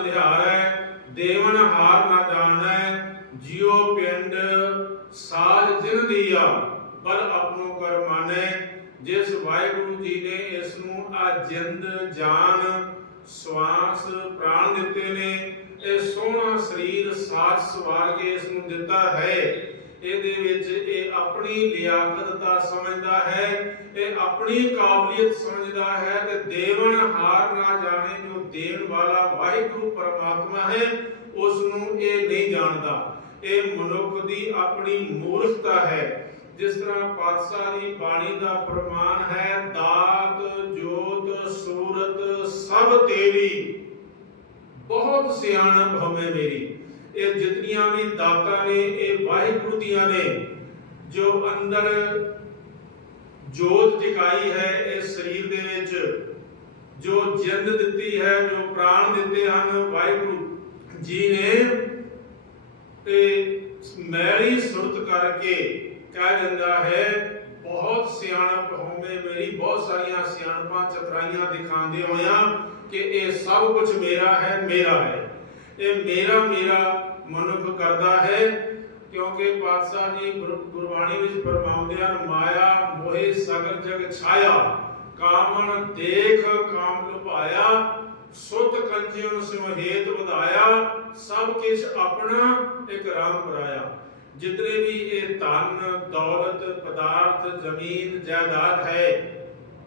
ਅੰਧਿਆਰੈ ਦੇਵਨ ਹਾਰ ਨਾ ਜਾਣੈ, ਜਿਉ ਪਿੰਡ ਸਾਜ ਜਿਨ ਦੀਆ, ਬਲ ਆਪਣੋ ਕਰ ਮਾਨੈ। ਜਿਸ ਵਾਹਿਗੁਰੂ ਜੀ ਨੇ ਇਸ ਨੂੰ ਆ ਜਿੰਦ ਜਾਨ ਸਵਾਸ ਪ੍ਰਾਣ ਦਿੱਤੇ ਨੇ, ਇਹ ਸੋਹਣਾ ਸਰੀਰ ਸਾਜ ਸਵਾਰ ਕੇ ਇਸ ਨੂੰ ਦਿੱਤਾ ਹੈ। ਇਹਦੇ ਵਿੱਚ ਇਹ ਆਪਣੀ ਲਿਆਕਤ ਦਾ ਸਮਝਦਾ ਹੈ, ਇਹ ਆਪਣੀ ਕਾਬਲੀਅਤ ਸਮਝਦਾ ਹੈ ਤੇ ਦੇਵਨ ਹਾਰ ਨਾ ਜਾਣੇ ਜੋ ਦੇਣ ਵਾਲਾ ਵਾਹਿਗੁਰੂ ਪਰਮਾਤਮਾ ਹੈ ਉਸ ਨੂੰ ਇਹ ਨਹੀਂ ਜਾਣਦਾ। ਇਹ ਮਨੁੱਖ ਦੀ ਆਪਣੀ ਮੂਰਖਤਾ ਹੈ। ਜਿਸ ਤਰ੍ਹਾਂ ਪਾਤਸ਼ਾਹ ਦੀ ਬਾਣੀ ਦਾ ਪ੍ਰਮਾਣ ਹੈ, ਦਾਤ, ਜੋਤ, ਸੂਰਤ ਸਭ ਤੇਰੀ। ਬਹੁਤ ਸਿਆਣਪ ਹਮੇ ਮੇਰੀ। ਇਹ ਜਿਤਨੀਆਂ ਵੀ ਦਾਤਾਂ ਨੇ, ਇਹ ਵਾਹਿਗੁਰੂ ਦੀਆਂ ਨੇ। ਜੋ ਅੰਦਰ ਜੋਤ ਟਿਕਾਈ ਹੈ ਇਸ ਸਰੀਰ ਦੇ ਵਿੱਚ ਜੋ ਜਿੰਦ ਦਿੱਤੀ ਹੈ, ਜੋ ਪ੍ਰਾਣ ਦਿੱਤੇ ਹਨ, ਵਾਹਿਗੁਰੂ ਜੀ ਨੇ ਤੇ ਮੈਲੀ ਸੁਰਤ ਕਰਕੇ ਕਹਿ ਦਿੰਦਾ ਹੈ, ਬਹੁਤ ਸਿਆਣਪ ਹੋਵੇ ਮੇਰੀ, ਬਹੁਤ ਸਾਰੀਆਂ ਸਿਆਣਪਾਂ ਚਤਰਾਈਆਂ ਦਿਖਾਉਂਦੇ ਹੋਇਆਂ ਕਿ ਇਹ ਸਭ ਕੁਝ ਮੇਰਾ ਹੈ ਮੇਰਾ ਹੈ। ਇਹ ਮੇਰਾ ਮੇਰਾ ਮਨੁੱਖ ਕਰਦਾ ਹੈ, ਕਿਉਂਕਿ ਪਾਤਸ਼ਾਹ ਜੀ ਗੁਰਬਾਣੀ ਵਿੱਚ ਫਰਮਾਉਂਦੇ ਹਨ, ਮਾਇਆ, ਮੋਹਿ, ਸਗਲ, ਜਗ, ਛਾਇਆ। ਕਾਮਣ ਦੇਖ ਕਾਮ ਲੁਭਾਇਆ, ਸੁਤ ਕੰਜਿਉ ਸਿਮਹੇਤ ਵਧਾਇਆ, ਸਭ ਕੁਝ ਆਪਣਾ ਇੱਕ ਰਾਮ ਕਰਾਇਆ ਜਿਤਨੇ ਵੀ ਇਹ ਧਨ, ਦੌਲਤ, ਪਦਾਰਥ, ਜ਼ਮੀਨ, ਜਾਇਦਾਦ ਹੈ,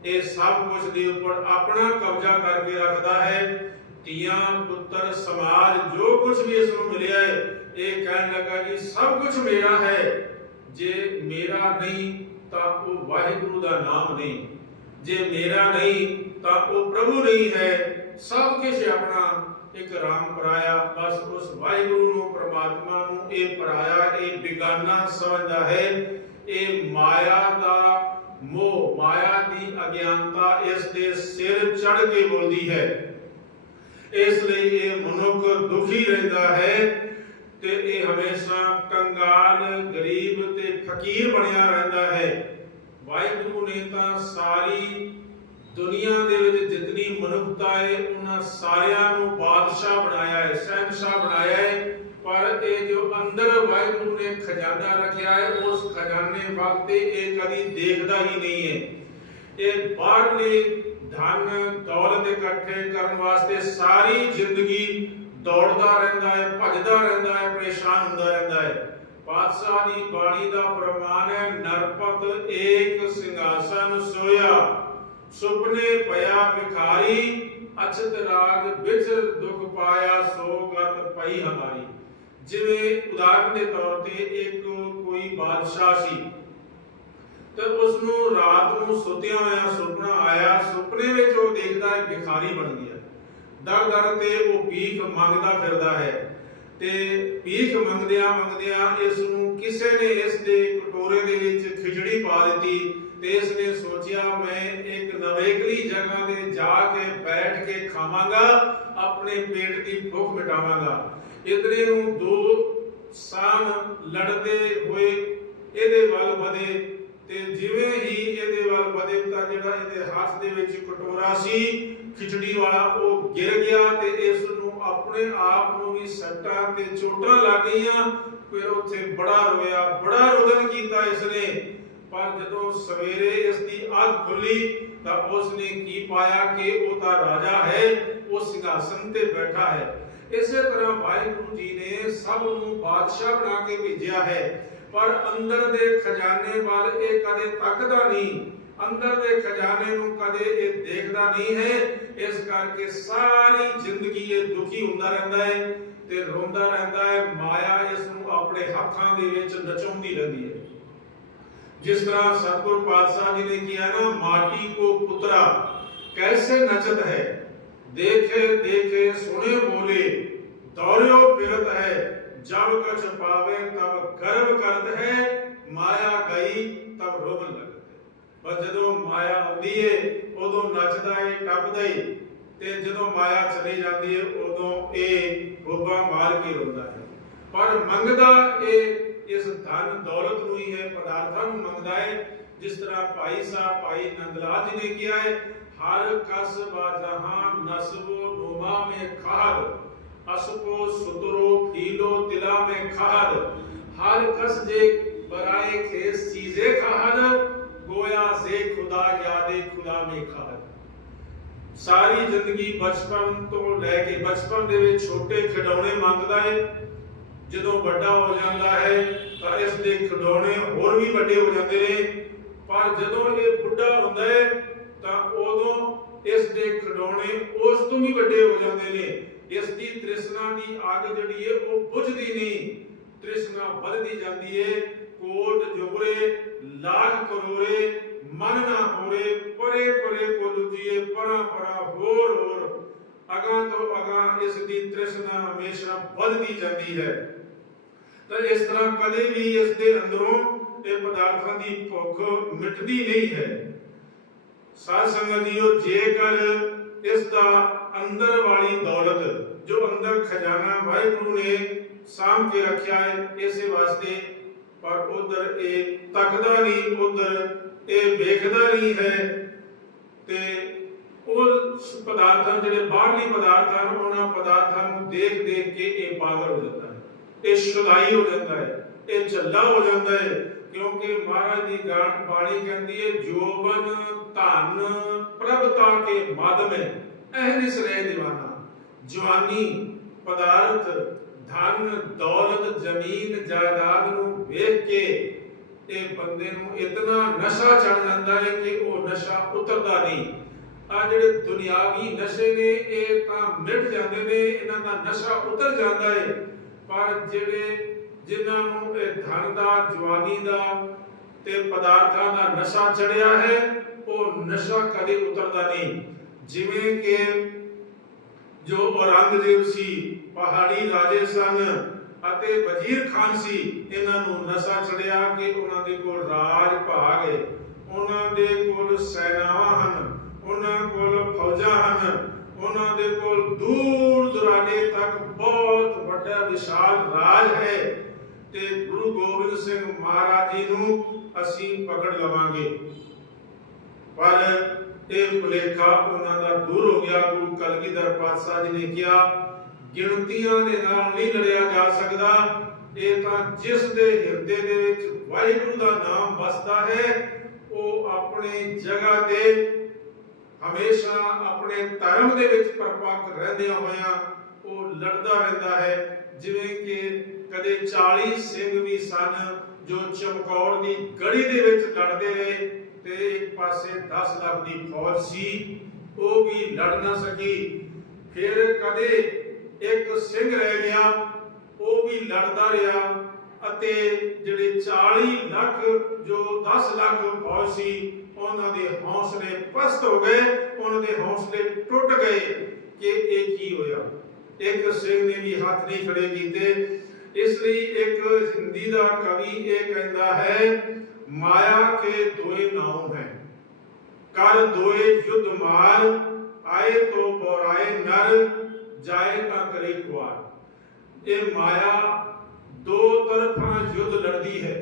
ਇਹ ਸਭ ਕੁਝ ਦੇ ਉੱਪਰ ਆਪਣਾ ਕਬਜ਼ਾ ਕਰਕੇ ਰੱਖਦਾ ਹੈ। ਧੀਆਂ, ਪੁੱਤਰ, ਸਮਾਜ, ਜੋ ਕੁਝ ਵੀ ਇਸ ਨੂੰ ਮਿਲਿਆ ਹੈ, ਇਹ ਕਹਿਣ ਲੱਗਾ ਕਿ ਸਭ ਕੁਝ ਮੇਰਾ ਹੈ। ਜੇ ਮੇਰਾ ਨਹੀਂ, ਤਾਂ ਉਹ ਵਾਹਿਗੁਰੂ ਦਾ ਨਾਮ ਨਹੀਂ। ਜੇ ਮੇਰਾ ਨਹੀਂ, ਤਾਂ ਉਹ ਪ੍ਰਭੂ ਨਹੀਂ ਹੈ। ਸਭ ਕੁਝ ਆਪਣਾ ਇੱਕ ਰਾਮ ਪਰਾਇਆ, ਬਸ ਉਸ ਵਾਹਿਗੁਰੂ ਨੂੰ, ਪ੍ਰਮਾਤਮਾ ਨੂੰ ਇਹ ਪਰਾਇਆ, ਇਹ ਬਿਗਾਨਾ ਸਮਝਦਾ ਹੈ। ਇਹ ਮਾਇਆ ਦਾ ਮੋਹ, ਮਾਇਆ ਦੀ ਅਗਿਆਨਤਾ ਇਸ ਦੇ ਸਿਰ ਚੜ ਕੇ ਬੋਲਦੀ ਹੈ। ਇਸ ਲਈ ਇਹ ਮਨੁੱਖ ਦੁਖੀ ਰਹਿੰਦਾ ਹੈ ਤੇ ਇਹ ਹਮੇਸ਼ਾ ਕੰਗਾਲ, ਗਰੀਬ ਤੇ ਫਕੀਰ ਬਣਿਆ ਰਹਿੰਦਾ ਹੈ। ਵਾਹਿਗੁਰੂ ਨੇ ਤਾਂ ਸਾਰੀ ਦੁਨੀਆ ਦੇ ਵਿੱਚ ਜਿਤਨੀ ਮਨੁੱਖਤਾ ਹੈ, ਉਹਨਾਂ ਸਾਰਿਆਂ ਨੂੰ ਬਾਦਸ਼ਾਹ ਬਣਾਇਆ ਹੈ, ਸਹਿਨਸ਼ਾਹ ਬਣਾਇਆ ਹੈ। ਪਰ ਇਹ ਜੋ ਅੰਦਰ ਵਾਹਿਗੁਰੂ ਨੇ ਖਜ਼ਾਨਾ ਰੱਖਿਆ ਹੈ, ਉਸ ਖਜ਼ਾਨੇ ਵੱਲ ਇਹ ਕਦੀ ਦੇਖਦਾ ਹੀ ਨਹੀਂ ਹੈ। ਇਹ ਬਾਹਰਲੇ ਧਨ ਦੌਲਤ ਇਕੱਠੇ ਕਰਨ ਵਾਸਤੇ ਸਾਰੀ ਜ਼ਿੰਦਗੀ ਦੌੜਦਾ ਰਹਿੰਦਾ ਹੈ, ਭੱਜਦਾ ਰਹਿੰਦਾ ਹੈ, ਪਰੇਸ਼ਾਨ ਹੁੰਦਾ ਰਹਿੰਦਾ ਹੈ। ਪਾਤਸ਼ਾਹ ਦੀ ਬਾਣੀ ਦਾ ਪ੍ਰਮਾਣ ਹੈ, ਨਰਪਤ ਏਕ ਸਿੰਘਾਸਨ ਸੋਇਆ। ਸੁਪਨੇ ਪਿਆ ਭਿਖਾਰੀ, ਅਛਤ ਰਾਗ ਵਿਚਰ ਦੁਖ ਪਾਇਆ, ਸੋ ਗਤ ਪਈ ਹਮਾਰੀ। ਜਿਵੇਂ ਉਦਾਹਰਨ ਦੇ ਤੌਰ ਤੇ ਇੱਕ ਕੋਈ ਬਾਦਸ਼ਾਹ ਸੀ, ਤੇ ਉਸ ਨੂੰ ਰਾਤ ਨੂੰ ਸੁੱਤਿਆਂ ਹੋਇਆ ਸੁਪਨਾ ਆਇਆ, ਸੁਪਨੇ ਵਿੱਚ ਉਹ ਦੇਖਦਾ ਹੈ ਭਿਖਾਰੀ ਬਣ ਗਿਆ। ਦਰ ਦਰ ਤੇ ਉਹ ਭੀਖ ਮੰਗਦਾ ਫਿਰਦਾ ਹੈ। ਤੇ ਭੀਖ ਮੰਗਦਿਆਂ ਮੰਗਦਿਆਂ ਇਸ ਨੂੰ ਕਿਸੇ ਨੇ ਇਸ ਦੇ ਕਟੋਰੇ ਦੇ ਵਿੱਚ ਖਿਚੜੀ ਪਾ ਦਿੱਤੀ ਤੇ ਇਸ ਨੇ ਸੋਚਿਆ, ਮੈਂ ਇੱਕ ਨਵੇਕਲੀ ਜਗ੍ਹਾ ਤੇ ਜਾ ਕੇ ਬੈਠ ਕੇ ਖਾਵਾਂਗਾ, ਆਪਣੇ ਪੇਟ ਦੀ ਭੁੱਖ ਮਿਟਾਵਾਂਗਾ। ਇਤਨੇ ਨੂੰ ਦੋ ਸਾਨ ਲੜਦੇ ਹੋਏ ਇਹਦੇ ਵੱਲ ਵਧੇ ਤੇ ਜਿਵੇਂ ਹੀ ਇਹਦੇ ਵੱਲ ਵਧੇ ਤਾਂ ਜਿਹੜਾ ਇਹਦੇ ਹੱਥ ਦੇ ਵਿੱਚ ਕਟੋਰਾ ਸੀ ਖਿਚੜੀ ਵਾਲਾ ਉਹ ਗਿਰ ਗਿਆ ਤੇ ਇਸ ਨੂੰ ਆਪਣੇ ਆਪ ਨੂੰ ਵੀ ਸੱਟਾਂ ਤੇ ਚੋਟਾਂ ਲੱਗ ਗਈਆਂ। ਫਿਰ ਉੱਥੇ ਬੜਾ ਰੋਇਆ, ਬੜਾ ਰੋਦਨ ਕੀਤਾ ਇਸ ਨੇ ਪਰ ਜਦੋਂ ਸਵੇਰੇ ਇਸ ਦੀ ਅੱਖ ਖੁੱਲੀ ਤਾਂ ਉਸ ਨੇ ਕੀ ਪਾਇਆ ਕਿ ਉਹ ਤਾਂ ਰਾਜਾ ਹੈ, ਉਹ ਸਿੰਘਾਸਨ ਤੇ ਬੈਠਾ ਹੈ। ਇਸੇ ਤਰ੍ਹਾਂ ਵਾਹਿਗੁਰੂ ਜੀ ਨੇ ਸਭ ਨੂੰ ਬਾਦਸ਼ਾਹ ਬਣਾ ਕੇ ਭੇਜਿਆ ਹੈ। ਪਰ ਅੰਦਰ ਦੇ ਖਜ਼ਾਨੇ ਵੱਲ ਇਹ ਕਦੇ ਤੱਕਦਾ ਨਹੀਂ। ਅੰਦਰ ਦੇ ਖਜ਼ਾਨੇ ਨੂੰ ਕਦੇ ਇਹ ਦੇਖਦਾ ਨਹੀਂ ਹੈ। ਇਸ ਕਰਕੇ ਸਾਰੀ ਜ਼ਿੰਦਗੀ ਇਹ ਦੁਖੀ ਹੁੰਦਾ ਰਹਿੰਦਾ ਹੈ ਤੇ ਰੋਂਦਾ ਰਹਿੰਦਾ ਹੈ। ਮਾਇਆ ਇਸ ਨੂੰ ਆਪਣੇ ਹੱਥਾਂ ਦੇ ਵਿੱਚ ਨਚਾਉਂਦੀ ਰਹਿੰਦੀ ਹੈ। ਜਿਸ ਤਰ੍ਹਾਂ ਸਤਿਗੁਰ ਪਾਤਸ਼ਾਹ ਜੀ ਨੇ ਕਿਹਾ ਨਾ, ਮਾਟੀ ਕੋ ਪੁੱਤਰਾ, ਕੈਸੇ ਨਚਤ ਹੈ? ਦੇਖੇ ਦੇਖੇ, ਸੁਣੇ, ਬੋਲੇ ਦੌੜਿਓ ਫਿਰਤ ਹੈ, ਜਬ ਕਛ ਪਾਵੇ ਤਬ ਗਰਵ ਕਰਤ ਹੈ, ਮਾਇਆ ਗਈ ਤਬ ਰੋਵਨ ਲੱਗਤ ਬਸ ਜਦੋਂ ਮਾਇਆ ਆਉਂਦੀ ਏ, ਉਦੋਂ ਨੱਚਦਾ ਏ, ਟੱਪਦਾ ਏ, ਤੇ ਜਦੋਂ ਮਾਇਆ ਚਲੀ ਜਾਂਦੀ ਏ, ਉਦੋਂ ਇਹ ਰੋਬਾ ਮਾਰ ਕੇ ਰੋਂਦਾ ਹੈ ਪਰ ਮੰਗਦਾ ਇਹ ਇਸ ਧਨ ਦੌਲਤ ਨੂੰ ਹੀ ਹੈ, ਪਦਾਰਥਾਂ ਨੂੰ ਮੰਗਦਾ ਹੈ ਜਿਸ ਤਰ੍ਹਾਂ ਭਾਈ ਸਾਹਿਬ, ਭਾਈ ਨੰਦਲਾਲ ਜੀ ਨੇ ਕਿਹਾ ਹੈ ਹਰ ਕਸ ਬਾਜਹਾਂ ਨਸਬੋ ਨੋਮਾ ਮੇ ਖਾਦ ਅਸਕੋ ਸੁਤਰੋ ਫੀਲੋ ਤਿਲਾ ਮੇ ਖਾਦ। ਹਰ ਕਸ ਜੇ ਬਰਾਏ ਖੇਸ ਚੀਜ਼ੇ ਖਾਦ ਗੋਇਆ ਸੇ ਖੁਦਾ ਯਾਦੇ ਖੁਦਾ ਮੇ ਸਾਰੀ ਜ਼ਿੰਦਗੀ ਬਚਪਨ ਤੋਂ ਲੈ ਕੇ ਬਚਪਨ ਦੇ ਵਿੱਚ ਛੋਟੇ ਖਿਡੌਣੇ ਮੰਗਦਾ ਹੈ ਜਦੋਂ ਵੱਡਾ ਹੋ ਜਾਂਦਾ ਹੈ ਤਾਂ ਇਸ ਦੇ ਖਿਡੌਣੇ ਹੋਰ ਵੀ ਵੱਡੇ ਹੋ ਜਾਂਦੇ ਨੇ। ਪਰ ਜਦੋਂ ਇਹ ਬੁੱਢਾ ਹੁੰਦਾ ਹੈ ਤਾਂ ਉਦੋਂ ਇਸ ਦੇ ਖਿਡੌਣੇ ਉਸ ਤੋਂ ਵੀ ਵੱਡੇ ਹੋ ਜਾਂਦੇ ਨੇ। ਇਸ ਦੀ ਤ੍ਰਿਸ਼ਨਾ ਦੀ ਅੱਗ ਜਿਹੜੀ ਹੈ ਉਹ ਬੁਝਦੀ ਨਹੀਂ। ਤ੍ਰਿਸ਼ਨਾ ਵੱਧਦੀ ਜਾਂਦੀ ਹੈ ਕੋਟ ਜੁਗਰੇ ਲਾਖ ਕਰੋਰੇ, ਮਨ ਨਾ ਹੋਰੇ ਪਰੇ ਪਰੇ ਕੋ ਲੁਜੀਏ ਪਰਾ ਪਰਾ, ਹੋਰ ਹੋਰ। ਅਗਾਂ ਤੋਂ ਅਗਾਂ ਇਸ ਦੀ ਤ੍ਰਿਸ਼ਨਾ ਹਮੇਸ਼ਾ ਵੱਧਦੀ ਜਾਂਦੀ ਹੈ। ਤਾਂ ਇਸ ਤਰ੍ਹਾਂ ਕਦੇ ਵੀ ਇਸ ਦੇ ਅੰਦਰੋਂ ਇਹ ਪਦਾਰਥਾਂ ਦੀ ਭੁੱਖ ਮਿਟਦੀ ਨਹੀਂ ਹੈ। ਸਾਧ ਸੰਗਤ ਜੀਓ, ਜੇਕਰ ਇਸ ਦਾ ਅੰਦਰ ਵਾਲੀ ਦੌਲਤ, ਜੋ ਅੰਦਰ ਖਜ਼ਾਨਾ ਵਾਹਿਗੁਰੂ ਨੇ ਸਾਂਭ ਕੇ ਰੱਖਿਆ ਹੈ, ਇਸੇ ਵਾਸਤੇ ਪਰ ਉਧਰ ਇਹ ਤੱਕਦਾ ਨਹੀਂ, ਉਧਰ ਇਹ ਵੇਖਦਾ ਨਹੀਂ ਹੈ। ਤੇ ਉਹ ਪਦਾਰਥਾਂ, ਜਿਹੜੇ ਬਾਹਰਲੀ ਪਦਾਰਥ ਹਨ, ਉਹਨਾਂ ਪਦਾਰਥਾਂ ਨੂੰ ਦੇਖ ਦੇਖ ਕੇ ਇਹ ਪਾਗਲ ਹੋ ਜਾਂਦਾ ਹੈ। ਇਹ ਸ਼ੁਦਾਈ ਹੋ ਜਾਂਦਾ ਹੈ। ਇਹ ਝੱਲਾ ਹੋ ਜਾਂਦਾ ਹੈ। ਕਿਉਂਕਿ ਮਹਾਰਾਜ ਦੀ ਗਾਣ ਬਾਣੀ ਕਹਿੰਦੀ ਹੈ, ਜੋਬਨ ਧਨ ਪ੍ਰਭਤਾ ਕੇ ਮਦ ਮੈਂ ਅਹਰਿਸ ਰਹਿ دیਵਾਨਾ ਜਵਾਨੀ, ਪਦਾਰਥ ਧਨ, ਦੌਲਤ, ਜ਼ਮੀਨ, ਜਾਇਦਾਦ ਨੂੰ ਵੇਖ ਕੇ ਇਹ ਬੰਦੇ ਨੂੰ ਇਤਨਾ ਨਸ਼ਾ ਚੜ ਜਾਂਦਾ ਹੈ ਕਿ ਉਹ ਨਸ਼ਾ ਉਤਰਦਾ ਨਹੀਂ। ਆ ਜਿਹੜੇ ਦੁਨਿਆਵੀ ਨਸ਼ੇ ਨੇ, ਇਹ ਤਾਂ ਮਿਟ ਜਾਂਦੇ ਨੇ, ਇਹਨਾਂ ਦਾ ਨਸ਼ਾ ਉਤਰ ਜਾਂਦਾ ਹੈ। ਪਰ ਜਿਹੜੇ ਜਿਨ੍ਹਾਂ ਨੂੰ ਇਹ ਧਨ ਦਾ, ਜਵਾਨੀ ਦਾ ਤੇ ਪਦਾਰਥਾਂ ਦਾ ਨਸ਼ਾ ਚੜਿਆ ਹੈ, ਉਹ ਨਸ਼ਾ ਕਦੇ ਉਤਰਦਾ ਨਹੀਂ। ਜਿਵੇਂ ਕਿ ਜੋ ਔਰੰਗਜ਼ੇਬ ਸੀ ਪਹਾੜੀ ਰਾਜੇ ਸਨ ਅਤੇ ਵਜ਼ੀਰ ਖਾਨ ਸੀ, ਇਹਨਾਂ ਨੂੰ ਨਸ਼ਾ ਚੜਿਆ ਕਿ ਉਹਨਾਂ ਦੇ ਕੋਲ ਰਾਜ ਭਾਗ ਹੈ ਉਹਨਾਂ ਦੇ ਕੋਲ ਸੈਨਾਵਾਂ ਹਨ, ਉਹਨਾਂ ਕੋਲ ਫੌਜਾਂ ਹਨ, ਉਹਨਾਂ ਦੇ ਕੋਲ ਦੂਰ ਦੁਰਾਡੇ ਤੱਕ ਬਹੁਤ ਵੱਡਾ ਵਿਸ਼ਾਲ ਰਾਜ ਹੈ। ਤੇ ਗੁਰੂ ਗੋਬਿੰਦ ਸਿੰਘ ਮਹਾਰਾਜ ਜੀ ਨੂੰ ਅਸੀਂ ਪਕੜ ਲਵਾਂਗੇ। ਪਰ ਇਹ ਭੁਲੇਖਾ ਉਹਨਾਂ ਦਾ ਦੂਰ ਹੋ ਗਿਆ। ਗੁਰੂ ਕਲਗੀਧਰ ਪਾਤਸ਼ਾਹ ਜੀ ਨੇ ਕਿਹਾ ਗਿਣਤੀਆਂ ਦੇ ਨਾਲ ਨਹੀਂ ਲੜਿਆ ਜਾ ਸਕਦਾ। ਇਹ ਤਾਂ ਜਿਸ ਦੇ ਹਿਰਦੇ ਦੇ ਵਿੱਚ ਵਾਹਿਗੁਰੂ ਦਾ ਨਾਮ ਵਸਦਾ ਹੈ, ਉਹ ਆਪਣੀ ਜਗ੍ਹਾ ਤੇ ਹਮੇਸ਼ਾ ਆਪਣੇ ਧਰਮ ਦੇ ਵਿੱਚ ਪਰਪੱਕ ਰਹਿੰਦਿਆਂ ਹੋਇਆਂ ਉਹ ਲੜਦਾ ਰਹਿੰਦਾ ਹੈ। ਜਿਵੇਂ ਕਿ ਕਦੇ 40 ਸਿੰਘ ਵੀ ਸਨ ਜੋ ਚਮਕੌਰ ਦੀ ਗੜੀ ਦੇ ਵਿੱਚ ਲੜਦੇ ਰਹੇ ਤੇ ਇੱਕ ਪਾਸੇ 10 ਲੱਖ ਦੀ ਫੌਜ ਸੀ, ਉਹ ਵੀ ਲੜ ਨਾ ਸਕੀ। ਫਿਰ ਕਦੇ ਇੱਕ ਸਿੰਘ ਰਹਿ ਗਿਆ, ਉਹ ਵੀ ਲੜਦਾ ਰਿਹਾ ਅਤੇ ਜਿਹੜੇ 40 ਲੱਖ ਜੋ 10 ਲੱਖ ਫੌਜ ਸੀ, ਉਹਨਾਂ ਦੇ ਹੌਸਲੇ ਪਸਤ ਹੋ ਗਏ, ਉਹਨਾਂ ਦੇ ਹੌਸਲੇ ਟੁੱਟ ਗਏ ਕਿ ਇਹ ਕੀ ਹੋਇਆ? ਇੱਕ ਸਿੰਘ ਨੇ ਵੀ ਹੱਥ ਨਹੀਂ ਖੜੇ ਕੀਤੇ। ਇਸ ਲਈ ਇੱਕ ਹਿੰਦੀ ਦਾ ਕਵੀ ਇਹ ਕਹਿੰਦਾ ਹੈ, ਮਾਇਆ ਕੇ ਦੋਏ ਨਾਉ ਹੈ। ਕਰ ਦੋਏ ਯੁੱਧ ਮਾਰ, ਆਏ ਤੋ ਬੋਰਾਏ ਨਰ ਜਾਏ ਤਾਂ ਕਰੇ ਖੁਆਰ ਇਹ ਮਾਇਆ ਦੋ ਤਰਫਾਂ ਯੁੱਧ ਲੜਦੀ ਹੈ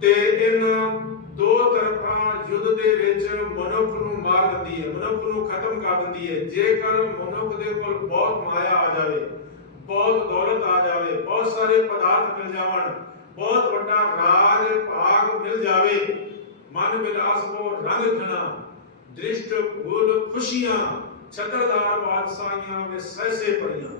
ਤੇ ਇਹਨਾਂ ਦੋ ਤਰਫਾਂ ਯੁੱਧ ਦੇ ਵਿੱਚ ਮਨੁੱਖ ਨੂੰ ਮਾਰ ਦਿੰਦੀ ਹੈ, ਮਨੁੱਖ ਨੂੰ ਖਤਮ ਕਰ ਦਿੰਦੀ ਹੈ। ਜੇਕਰ ਮਨੁੱਖ ਦੇ ਕੋਲ ਬਹੁਤ ਮਾਇਆ ਆ ਜਾਵੇ, ਬਹੁਤ ਦੌਲਤ ਆ ਜਾਵੇ, ਬਹੁਤ ਸਾਰੇ ਪਦਾਰਥ ਮਿਲ ਜਾਵਣ, ਬਹੁਤ ਵੱਡਾ ਰਾਜ ਭਾਗ ਮਿਲ ਜਾਵੇ, ਮਨ ਵਿਲਾਸ ਕੋ ਰੰਗ ਖਣਾ, ਦ੍ਰਿਸ਼ਟ ਭੂਲ ਖੁਸ਼ੀਆਂ ਛਤਰਦਾਰ ਬਾਦਸ਼ਾਹੀਆਂ ਵਿੱਚ ਸਹਿਸੇ ਪੜੀਆਂ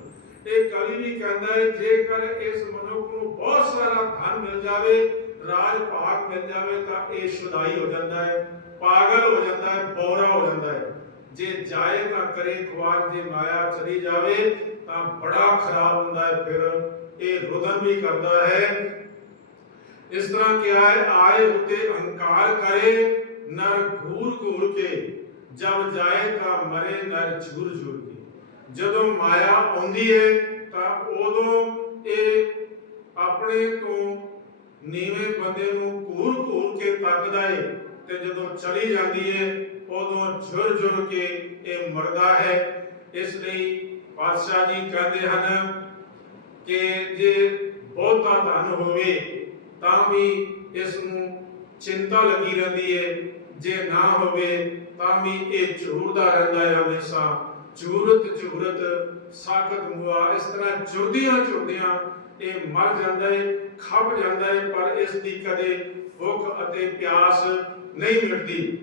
ਇਹ ਕਵੀ ਵੀ ਕਹਿੰਦਾ ਹੈ, ਜੇਕਰ ਇਸ ਮਨੁੱਖ ਨੂੰ ਬਹੁਤ ਸਾਰਾ ਧਨ ਮਿਲ ਜਾਵੇ, ਰਾਜ ਭਾਗ ਮਿਲ ਜਾਵੇ, ਤਾਂ ਇਹ ਸ਼ੁਦਾਈ ਹੋ ਜਾਂਦਾ ਹੈ, ਪਾਗਲ ਹੋ ਜਾਂਦਾ ਹੈ, ਬੌਰਾ ਹੋ ਜਾਂਦਾ ਹੈ। ਜੇ ਜਾਏ ਤਾਂ ਕਰੇ ਖਵਾਰ ਜੇ ਮਾਇਆ ਚਲੀ ਜਾਵੇ, ਤਾਂ ਬੜਾ ਖਰਾਬ ਹੁੰਦਾ ਹੈ, ਫਿਰ ਇਹ ਰੁਦਨ ਵੀ ਕਰਦਾ ਹੈ। ਇਸ ਤਰ੍ਹਾਂ ਕਿਹਾ ਹੈ, ਆਏ ਉਤੇ ਅਹੰਕਾਰ ਕਰੇ, ਨਰ ਘੂਰ ਘੂਰ ਕੇ। ਜਬ ਜਾਏ ਤਾਂ ਮਰੇ ਨਰ ਝੁਰ ਝੁਰ ਕੇ। ਜਦੋਂ ਮਾਇਆ ਆਉਂਦੀ ਹੈ ਤਾਂ ਉਦੋਂ ਇਹ ਆਪਣੇ ਤੋਂ ਨੀਵੇਂ ਬੰਦੇ ਨੂੰ ਘੂਰ ਘੂਰ ਕੇ ਤੱਕਦਾ ਹੈ ਤੇ ਜਦੋਂ ਚਲੀ ਜਾਂਦੀ ਹੈ ਉਦੋਂ ਝੁਰ ਝੁਰ ਕੇ ਇਹ ਮਰਦਾ ਹੈ। ਇਸ ਲਈ ਪਾਤਸ਼ਾਹ ਜੀ ਕਹਿੰਦੇ ਹਨ ਕਿ ਜੇ ਬਹੁਤਾ ਧਨ ਹੋਵੇ, ਤਾਂ ਵੀ ਇਸ ਨੂੰ ਚਿੰਤਾ ਲੱਗੀ ਰਹਿੰਦੀ ਹੈ ਜੇ ਨਾ ਹੋਵੇ ਤਾਂ ਵੀ ਇਹ ਝੂਰਦਾ ਰਹਿੰਦਾ ਹੈ ਹਮੇਸ਼ਾ। ਜੂਰਤ ਜੂਰਤ ਸਾਖਤ, ਮੁਆ, ਇਸ ਤਰ੍ਹਾਂ ਜੁਰਦੀਆਂ ਜੁਰਦੀਆਂ ਇਹ ਮਰ ਜਾਂਦਾ ਹੈ ਖੱਪ ਜਾਂਦਾ ਹੈ, ਪਰ ਇਸ ਦੀ ਕਦੇ ਭੁੱਖ ਅਤੇ ਪਿਆਸ ਨਹੀਂ ਮਿਟਦੀ।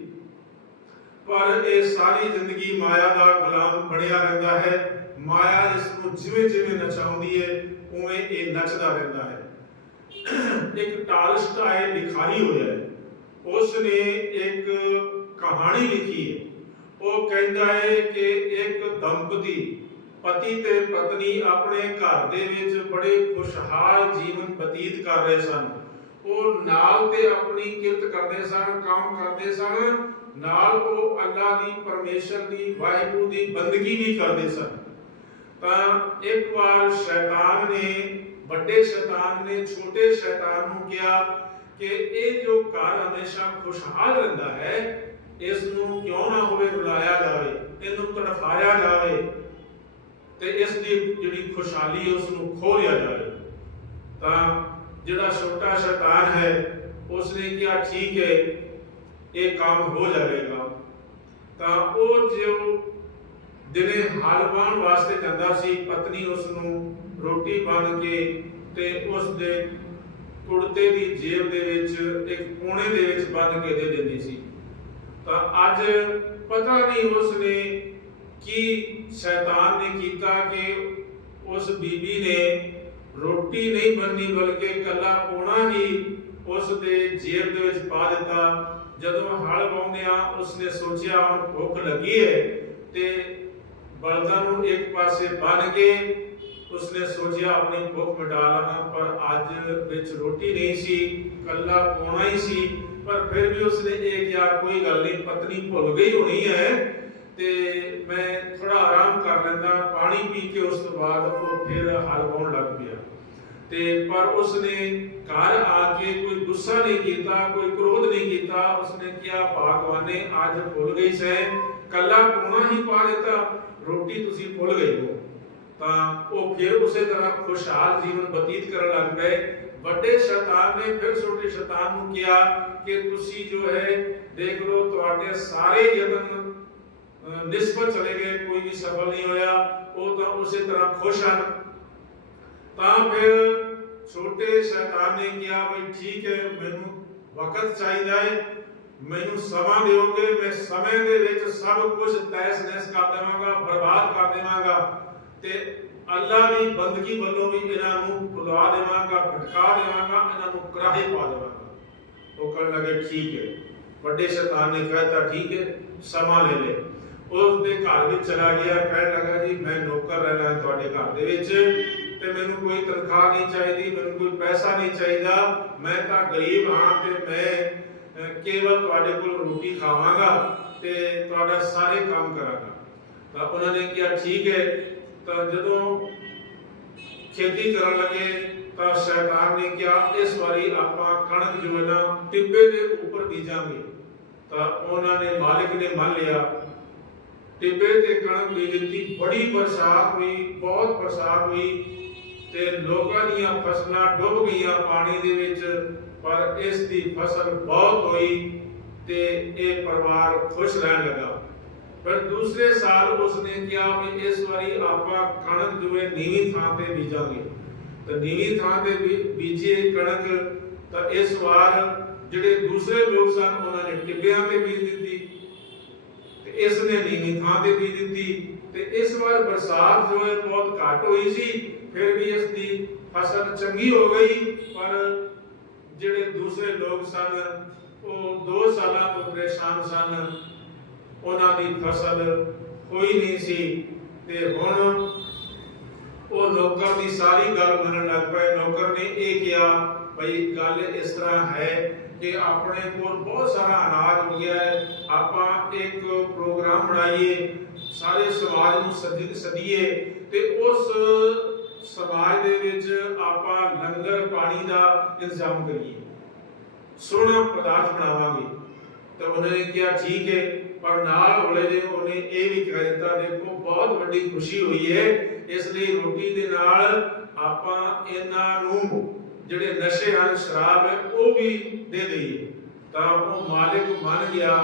ਪਰ ਇਹ ਸਾਰੀ ਜ਼ਿੰਦਗੀ ਮਾਇਆ ਦਾ ਗੁਲਾਮ ਬਣਿਆ ਰਹਿੰਦਾ ਹੈ। ਮਾਇਆ ਇਸ ਨੂੰ ਜਿਵੇਂ ਜਿਵੇਂ ਨਚਾਉਂਦੀ ਹੈ, ਉਵੇਂ ਇਹ ਨੱਚਦਾ ਰਹਿੰਦਾ ਹੈ। ਇੱਕ ਟਾਲਸਟਾਏ ਲਿਖਾਰੀ ਹੋਇਆ ਹੈ। ਉਸ ਨੇ ਇੱਕ ਕਹਾਣੀ ਲਿਖੀ ਹੈ। ਉਹ ਕਹਿੰਦਾ ਹੈ ਕਿ ਇੱਕ ਦੰਪਤੀ ਪਤੀ ਤੇ ਪਤਨੀ ਆਪਣੇ ਘਰ ਦੇ ਵਿੱਚ ਬੜੇ ਖੁਸ਼ਹਾਲ ਜੀਵਨ ਬਤੀਤ ਕਰ ਰਹੇ ਸਨ। ਉਹ ਨਾਲ ਤੇ ਆਪਣੀ ਕਿਰਤ ਕਰਦੇ ਸਨ, ਕੰਮ ਕਰਦੇ ਸਨ, ਨਾਲ ਉਹ ਅੱਲਾ ਦੀ, ਪਰਮੇਸ਼ਰ ਦੀ, ਵਾਹਿਗੁਰੂ ਦੀ ਬੰਦਗੀ ਵੀ ਕਰਦੇ ਸਨ। ਤਾਂ ਇੱਕ ਵਾਰ ਸ਼ੈਤਾਨ ਨੇ, ਵੱਡੇ ਸ਼ੈਤਾਨ ਨੇ, ਛੋਟੇ ਸ਼ੈਤਾਨ ਨੂੰ ਕਿਹਾ ਕਿ ਇਹ ਜੋ ਘਰ ਹਮੇਸ਼ਾ ਖੁਸ਼ਹਾਲ ਰਹਿੰਦਾ ਹੈ ਇਸ ਨੂੰ ਕਿਉਂ ਨਾ ਹੋਵੇ ਰੁਲਾਇਆ ਜਾਵੇ, ਇਹਨੂੰ ਤੜਫਾਇਆ ਜਾਵੇ ਤੇ ਇਸ ਦੀ ਜਿਹੜੀ ਖੁਸ਼ਹਾਲੀ ਉਸ ਨੂੰ ਖੋਹ ਜਾਵੇ। ਤਾਂ ਜਿਹੜਾ ਛੋਟਾ ਸ਼ੈਤਾਨ ਹੈ ਉਸ ਨੇ ਕਿਹਾ, ਠੀਕ ਹੈ, ਇਹ ਕੰਮ ਹੋ ਜਾਵੇਗਾ। ਤਾਂ ਉਹ ਜੋ ਦਿਨੇ ਹਲ ਵਾਹਣ ਵਾਸਤੇ ਜਾਂਦਾ ਸੀ, ਪਤਨੀ ਉਸ ਨੂੰ ਰੋਟੀ ਬਣ ਕੇ ਤੇ ਉਸ ਦੇ ਕੁੜਤੇ ਦੀ ਜੇਬ ਦੇ ਵਿੱਚ ਇੱਕ ਕੋਣੇ ਦੇ ਵਿੱਚ ਬੰਨ ਕੇ ਦੇ ਦਿੰਦੀ ਸੀ। ਤਾਂ ਅੱਜ ਪਤਾ ਨਹੀਂ ਉਸ ਨੇ ਕੀ ਸ਼ੈਤਾਨ ਨੇ ਕੀਤਾ ਕਿ ਉਸ ਬੀਬੀ ਨੇ ਰੋਟੀ ਨਹੀਂ ਬੰਨੀ, ਬਲਕਿ ਕੱਲਾ ਕੋਣਾ ਹੀ ਉਸ ਦੇ ਜੇਬ ਦੇ ਵਿੱਚ ਪਾ ਦਿੱਤਾ। ਜਦੋਂ ਹਲ ਵਾਉਂਦਿਆਂ ਉਸਨੇ ਸੋਚਿਆ, ਹੁਣ ਭੁੱਖ ਲੱਗੀ ਹੈ ਤੇ ਬਲਦਾਂ ਨੂੰ ਇੱਕ ਪਾਸੇ ਬੰਨ ਕੇ ਉਸਨੇ ਸੋਚਿਆ, ਆਪਣੀ ਭੁੱਖ ਮਿਟਾ ਲਵਾਂ ਪਰ ਅੱਜ ਵਿੱਚ ਰੋਟੀ ਨਹੀਂ ਸੀ ਕੱਲਾ ਕੋਣਾ ਹੀ ਸੀ। ਪਰ ਫਿਰ ਵੀ ਉਸਨੇ ਇਹ ਕਿਹਾ, ਕੋਈ ਗੱਲ ਨਹੀਂ, ਪਤਨੀ ਭੁੱਲ ਗਈ ਹੋਣੀ ਹੈ ਤੇ ਮੈਂ ਥੋੜਾ ਆਰਾਮ ਕਰ ਲੈਂਦਾ। ਪਾਣੀ ਪੀ ਕੇ ਉਸ ਤੋਂ ਬਾਅਦ ਉਹ ਫਿਰ ਹਲ ਲੱਗ ਪਿਆ। ਤੇ ਪਰ ਉਸਨੇ ਘਰ ਆ ਕੇ ਕੋਈ ਗੁੱਸਾ ਨਹੀਂ ਕੀਤਾ, ਕੋਈ ਕ੍ਰੋਧ ਨਹੀਂ ਕੀਤਾ। ਉਸਨੇ ਕਿਹਾ, ਭਗਵਾਨੇ, ਅੱਜ ਭੁੱਲ ਗਈ ਸੈ। ਕੱਲਾ ਕੋਣਾ ਹੀ ਪਾ ਦਿੱਤਾ। ਰੋਟੀ ਤੁਸੀਂ ਭੁੱਲ ਗਏ ਹੋ। ਉਹ ਫਿਰ ਉਸੇ ਤਰ੍ਹਾਂ ਖੁਸ਼ਹਾਲ ਜੀਵਨ ਬਤੀਤ ਕਰਨ ਲੱਗ ਪਏ ਵੱਡੇ ਸ਼ੈਤਾਨ ਨੇ ਫਿਰ ਛੋਟੇ ਸ਼ੈਤਾਨ ਨੂੰ ਕਿਹਾ ਕਿ ਤੁਸੀਂ ਜੋ ਹੈ ਦੇਖ ਲਓ ਤੁਹਾਡੇ ਸਾਰੇ ਯਤਨ ਅਹ, ਨਿਸਫਲ ਚਲੇ ਗਏ ਕੋਈ ਵੀ ਸਫਲ ਨਹੀਂ ਹੋਇਆ ਉਹ ਤਾਂ ਉਸੇ ਤਰ੍ਹਾਂ ਖੁਸ਼ ਹਨ ਤਾਂ ਫਿਰ ਛੋਟੇ ਸ਼ੈਤਾਨ ਨੇ ਕਿਹਾ ਬਈ ਠੀਕ ਹੈ ਮੈਨੂੰ ਵਕਤ ਚਾਹੀਦਾ ਹੈ ਮੈਨੂੰ ਸਮਾਂ ਦਿਓਗੇ ਮੈਂ ਸਮੇਂ ਦੇ ਵਿੱਚ ਸਭ ਕੁਝ ਤੈਸ ਨੈਸ ਕਰ ਦੇਵਾਂਗਾ ਬਰਬਾਦ ਕਰ ਦੇਵਾਂਗਾ ਤੇ ਅੱਲਾ ਦੀ ਬੰਦਗੀ ਵੱਲੋਂ ਵੀ ਇਹਨਾਂ ਨੂੰ ਭੁਲਾ ਦੇਵਾਂਗਾ, ਭਟਕਾ ਦੇਵਾਂਗਾ, ਇਹਨਾਂ ਨੂੰ ਕਰਾਹੇ ਪਾ ਦੇਵਾਂਗਾ। ਉਹ ਕਹਿਣ ਲੱਗੇ, ਠੀਕ ਹੈ। ਵੱਡੇ ਸ਼ੈਤਾਨ ਨੇ ਕਹਿਤਾ ਠੀਕ ਹੈ, ਸਮਾਂ ਲੈ ਲੈ। ਉਹ ਉਸਦੇ ਘਰ ਵਿੱਚ ਚਲਾ ਗਿਆ, ਕਹਿਣ ਲੱਗਾ, ਜੀ, ਮੈਂ ਨੌਕਰ ਰਹਿਣਾ ਤੁਹਾਡੇ ਘਰ ਦੇ ਵਿੱਚ ਤੇ ਮੈਨੂੰ ਕੋਈ ਤਨਖਾਹ ਨਹੀਂ ਚਾਹੀਦੀ, ਮੈਨੂੰ ਕੋਈ ਪੈਸਾ ਨਹੀਂ ਚਾਹੀਦਾ। ਮੈਂ ਤਾਂ ਗਰੀਬ ਹਾਂ ਤੇ ਮੈਂ ਕੇਵਲ ਤੁਹਾਡੇ ਕੋਲ ਰੋਟੀ ਖਾਵਾਂਗਾ ਤੇ ਤੁਹਾਡਾ ਸਾਰੇ ਕੰਮ ਕਰਾਂਗਾ। ਤਾਂ ਉਹਨਾਂ ਨੇ ਕਿਹਾ, ਠੀਕ ਹੈ। ਤਾਂ ਜਦੋਂ ਖੇਤੀ ਕਰਨ ਲੱਗੇ ਤਾਂ ਸ਼ੈਤਾਨ ਨੇ ਕਿਹਾ, ਇਸ ਵਾਰੀ ਆਪਾਂ ਕਣਕ ਜੋ ਹੈ ਨਾ ਟਿੱਬੇ ਦੇ ਉੱਪਰ ਬੀਜਾਂਗੇ। ਤਾਂ ਉਹਨਾਂ ਨੇ ਮਾਲਿਕ ਨੇ ਮੰਨ ਲਿਆ, ਟਿੱਬੇ ਤੇ ਕਣਕ ਬੀਜ ਦਿੱਤੀ ਬੜੀ ਬਰਸਾਤ ਹੋਈ, ਬਹੁਤ ਬਰਸਾਤ ਹੋਈ ਤੇ ਲੋਕਾਂ ਦੀਆਂ ਫਸਲਾਂ ਡੁੱਬ ਗਈਆਂ ਪਾਣੀ ਦੇ ਵਿੱਚ, ਪਰ ਇਸ ਦੀ ਫਸਲ ਬਹੁਤ ਹੋਈ ਤੇ ਇਹ ਪਰਿਵਾਰ ਖੁਸ਼ ਰਹਿਣ ਲੱਗਾ। ਪਰ ਦੂਸਰੇ ਸਾਲ ਉਸਨੇ ਕਿਹਾ ਵੀ ਇਸ ਵਾਰੀ ਆਪਾਂ ਕਣਕ ਜੋ ਹੈ ਨੀਵੀਂ ਥਾਂ ਤੇ ਬੀਜਾਂਗੇ। ਤਾਂ ਨੀਵੀਂ ਥਾਂ ਤੇ ਬੀ- ਕਣਕ, ਤਾਂ ਇਸ ਵਾਰ ਜਿਹੜੇ ਦੂਸਰੇ ਲੋਕ ਸਨ, ਉਹਨਾਂ ਨੇ ਟਿੱਬਿਆਂ ਤੇ ਬੀਜ ਦਿੱਤੀ। ਤੇ ਇਸ ਨੇ ਨੀਵੀਂ ਥਾਂ ਤੇ ਬੀਜ ਦਿੱਤੀ। ਤੇ ਇਸ ਵਾਰ ਬਰਸਾਤ ਜੋ ਹੈ, ਬਹੁਤ ਘੱਟ ਹੋਈ ਸੀ, ਫਿਰ ਵੀ ਇਸ ਦੀ ਫਸਲ ਚੰਗੀ ਹੋ ਗਈ। ਪਰ ਜਿਹੜੇ ਦੂਸਰੇ ਲੋਕ ਸਨ, ਉਹ 2 ਸਾਲਾਂ ਤੋਂ ਪਰੇਸ਼ਾਨ ਸਨ। ਉਹਨਾਂ ਦੀ ਫਸਲ ਹੋਈ ਨਹੀਂ ਸੀ ਤੇ ਹੁਣ ਉਹ ਨੌਕਰ ਦੀ ਸਾਰੀ ਗੱਲ ਮੰਨਣ ਲੱਗ ਪਏ। ਨੌਕਰ ਨੇ ਇਹ ਕਿਹਾ, ਭਈ ਗੱਲ ਇਸ ਤਰ੍ਹਾਂ ਹੈ ਕਿ ਆਪਣੇ ਕੋਲ ਬਹੁਤ ਸਾਰਾ ਅਨਾਜ ਹੋ ਗਿਆ ਹੈ। ਆਪਾਂ ਇੱਕ ਪ੍ਰੋਗਰਾਮ ਬਣਾਈਏ, ਸਾਰੇ ਸਮਾਜ ਨੂੰ ਸੱਦੀ ਸਦੀਏ ਤੇ ਉਸ ਸਮਾਜ ਦੇ ਵਿੱਚ ਆਪਾਂ ਲੰਗਰ ਪਾਣੀ ਦਾ ਇੰਤਜ਼ਾਮ ਕਰੀਏ। ਸੋਹਣਾ ਪਦਾਰਥ ਬਣਾਵਾਂਗੇ। ਤਾਂ ਉਹਨਾਂ ਨੇ ਕਿਹਾ, ਠੀਕ ਹੈ। ਪਰ ਨਾਲ ਹੋਲੇ ਦੇ ਉਹਨੇ ਇਹ ਵੀ ਕਹਿ ਦਿੱਤਾ, ਦੇਖੋ ਬਹੁਤ ਵੱਡੀ ਖੁਸ਼ੀ ਹੋਈ ਹੈ ਇਸ ਲਈ ਰੋਟੀ ਦੇ ਨਾਲ ਆਪਾਂ ਇਹਨਾਂ ਨੂੰ ਜਿਹੜੇ ਨਸ਼ੇ ਹਨ, ਸ਼ਰਾਬ ਹੈ, ਉਹ ਵੀ ਦੇ ਦਈਏ ਤਾਂ ਉਹ ਮਾਲਿਕ ਮੰਨ ਗਿਆ,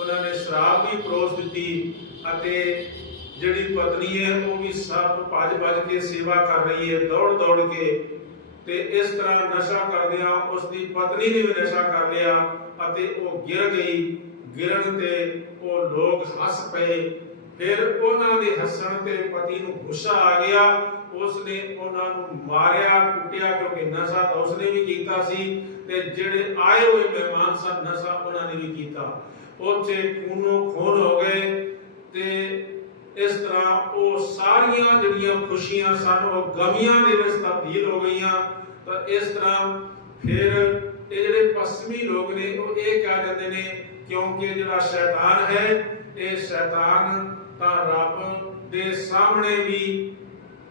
ਉਹਨਾਂ ਨੇ ਸ਼ਰਾਬ ਵੀ ਪਰੋਸ ਦਿੱਤੀ ਅਤੇ ਜਿਹੜੀ ਪਤਨੀ ਹੈ, ਉਹ ਵੀ ਸਭ ਭੱਜ ਭੱਜ ਕੇ ਸੇਵਾ ਕਰ ਰਹੀ ਹੈ, ਦੌੜ ਦੌੜ ਕੇ। ਤੇ ਇਸ ਤਰ੍ਹਾਂ ਨਸ਼ਾ ਕਰਦਿਆਂ ਉਸ ਦੀ ਪਤਨੀ ਨੇ ਵੀ ਨਸ਼ਾ ਕਰ ਲਿਆ ਅਤੇ ਉਹ ਗਿਰ ਗਈ। ਗਿਰਨ ਤੇ ਉਹ ਲੋਕ ਹੱਸ ਪਏ। ਫਿਰ ਉਹਨਾਂ ਦੇ ਹੱਸਣ ਤੇ ਪਤੀ ਨੂੰ ਗੁੱਸਾ ਆ ਗਿਆ। ਉਸਨੇ ਉਹਨਾਂ ਨੂੰ ਮਾਰਿਆ, ਕੁੱਟਿਆ, ਕਿਉਂਕਿ ਨਸ਼ਾ ਤਾਂ ਉਸਨੇ ਵੀ ਕੀਤਾ ਸੀ ਤੇ ਜਿਹੜੇ ਆਏ ਹੋਏ ਮਹਿਮਾਨ ਸਨ, ਨਸ਼ਾ ਉਹਨਾਂ ਨੇ ਵੀ ਕੀਤਾ। ਉੱਥੇ ਖੂਨੋ ਖੂਨ ਹੋ ਗਏ ਤੇ ਇਸ ਤਰ੍ਹਾਂ ਉਹ ਸਾਰੀਆਂ ਜਿਹੜੀਆਂ ਖੁਸ਼ੀਆਂ ਸਨ, ਉਹ ਗਮੀਆਂ ਦੇ ਵਿੱਚ ਤਬਦੀਲ ਹੋ ਗਈਆਂ। ਤਾਂ ਇਸ ਤਰ੍ਹਾਂ ਫਿਰ ਇਹ ਜਿਹੜੇ ਪੱਛਮੀ ਲੋਕ ਨੇ, ਉਹ ਇਹ ਕਹਿ ਦਿੰਦੇ ਨੇ ਕਿਉਂਕਿ ਜਿਹੜਾ ਸ਼ੈਤਾਨ ਹੈ ਇਹ ਸ਼ੈਤਾਨ ਤਾਂ ਰੱਬ ਦੇ ਸਾਹਮਣੇ ਵੀ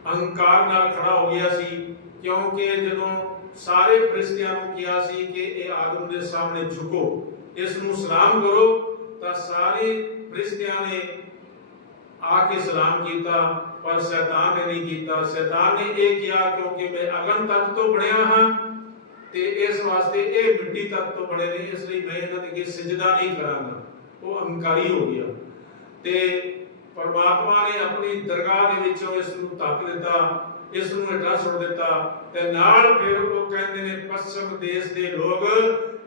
ਅਹੰਕਾਰ ਨਾਲ ਖੜਾ ਹੋ ਗਿਆ ਸੀ ਕਿਉਂਕਿ ਜਦੋਂ ਸਾਰੇ ਫਰਿਸ਼ਤਿਆਂ ਨੂੰ ਕਿਹਾ ਸੀ ਕਿ ਇਹ ਆਦਮ ਦੇ ਸਾਹਮਣੇ ਝੁਕੋ ਇਸ ਨੂੰ ਸਲਾਮ ਕਰੋ ਤਾਂ ਸਾਰੇ ਫਰਿਸ਼ਤਿਆਂ ਨੇ ਆ ਕੇ ਸਲਾਮ ਕੀਤਾ ਪਰ ਸ਼ੈਤਾਨ ਨੇ ਨਹੀਂ ਕੀਤਾ ਸ਼ੈਤਾਨ ਨੇ ਇਹ ਕਿਹਾ ਕਿਉਂਕਿ ਮੈਂ ਅਗਨ ਤੱਤ ਤੋਂ ਬਣਿਆ ਹਾਂ ਤੇ ਇਸ ਵਾਸਤੇ ਇਹ ਮਿੱਟੀ ਤੱਤ ਤੋਂ ਬਣੇ ਨੇ, ਇਸ ਲਈ ਮੈਂ ਇਹਨਾਂ ਦੇ ਅੱਗੇ ਸਜਦਾ ਨਹੀਂ ਕਰਾਂਗਾ। ਉਹ ਅਹੰਕਾਰੀ ਹੋ ਗਿਆ। ਤੇ ਪਰਮਾਤਮਾ ਨੇ ਆਪਣੀ ਦਰਗਾਹ ਦੇ ਵਿੱਚੋਂ ਇਸ ਨੂੰ ਧੱਕ ਦਿੱਤਾ, ਇਸ ਨੂੰ ਹਟਾ ਸੁੱਟ ਦਿੱਤਾ ਤੇ ਨਾਲ ਫਿਰ ਉਹ ਕਹਿੰਦੇ ਨੇ ਪੱਛਮ ਦੇਸ਼ ਦੇ ਲੋਕ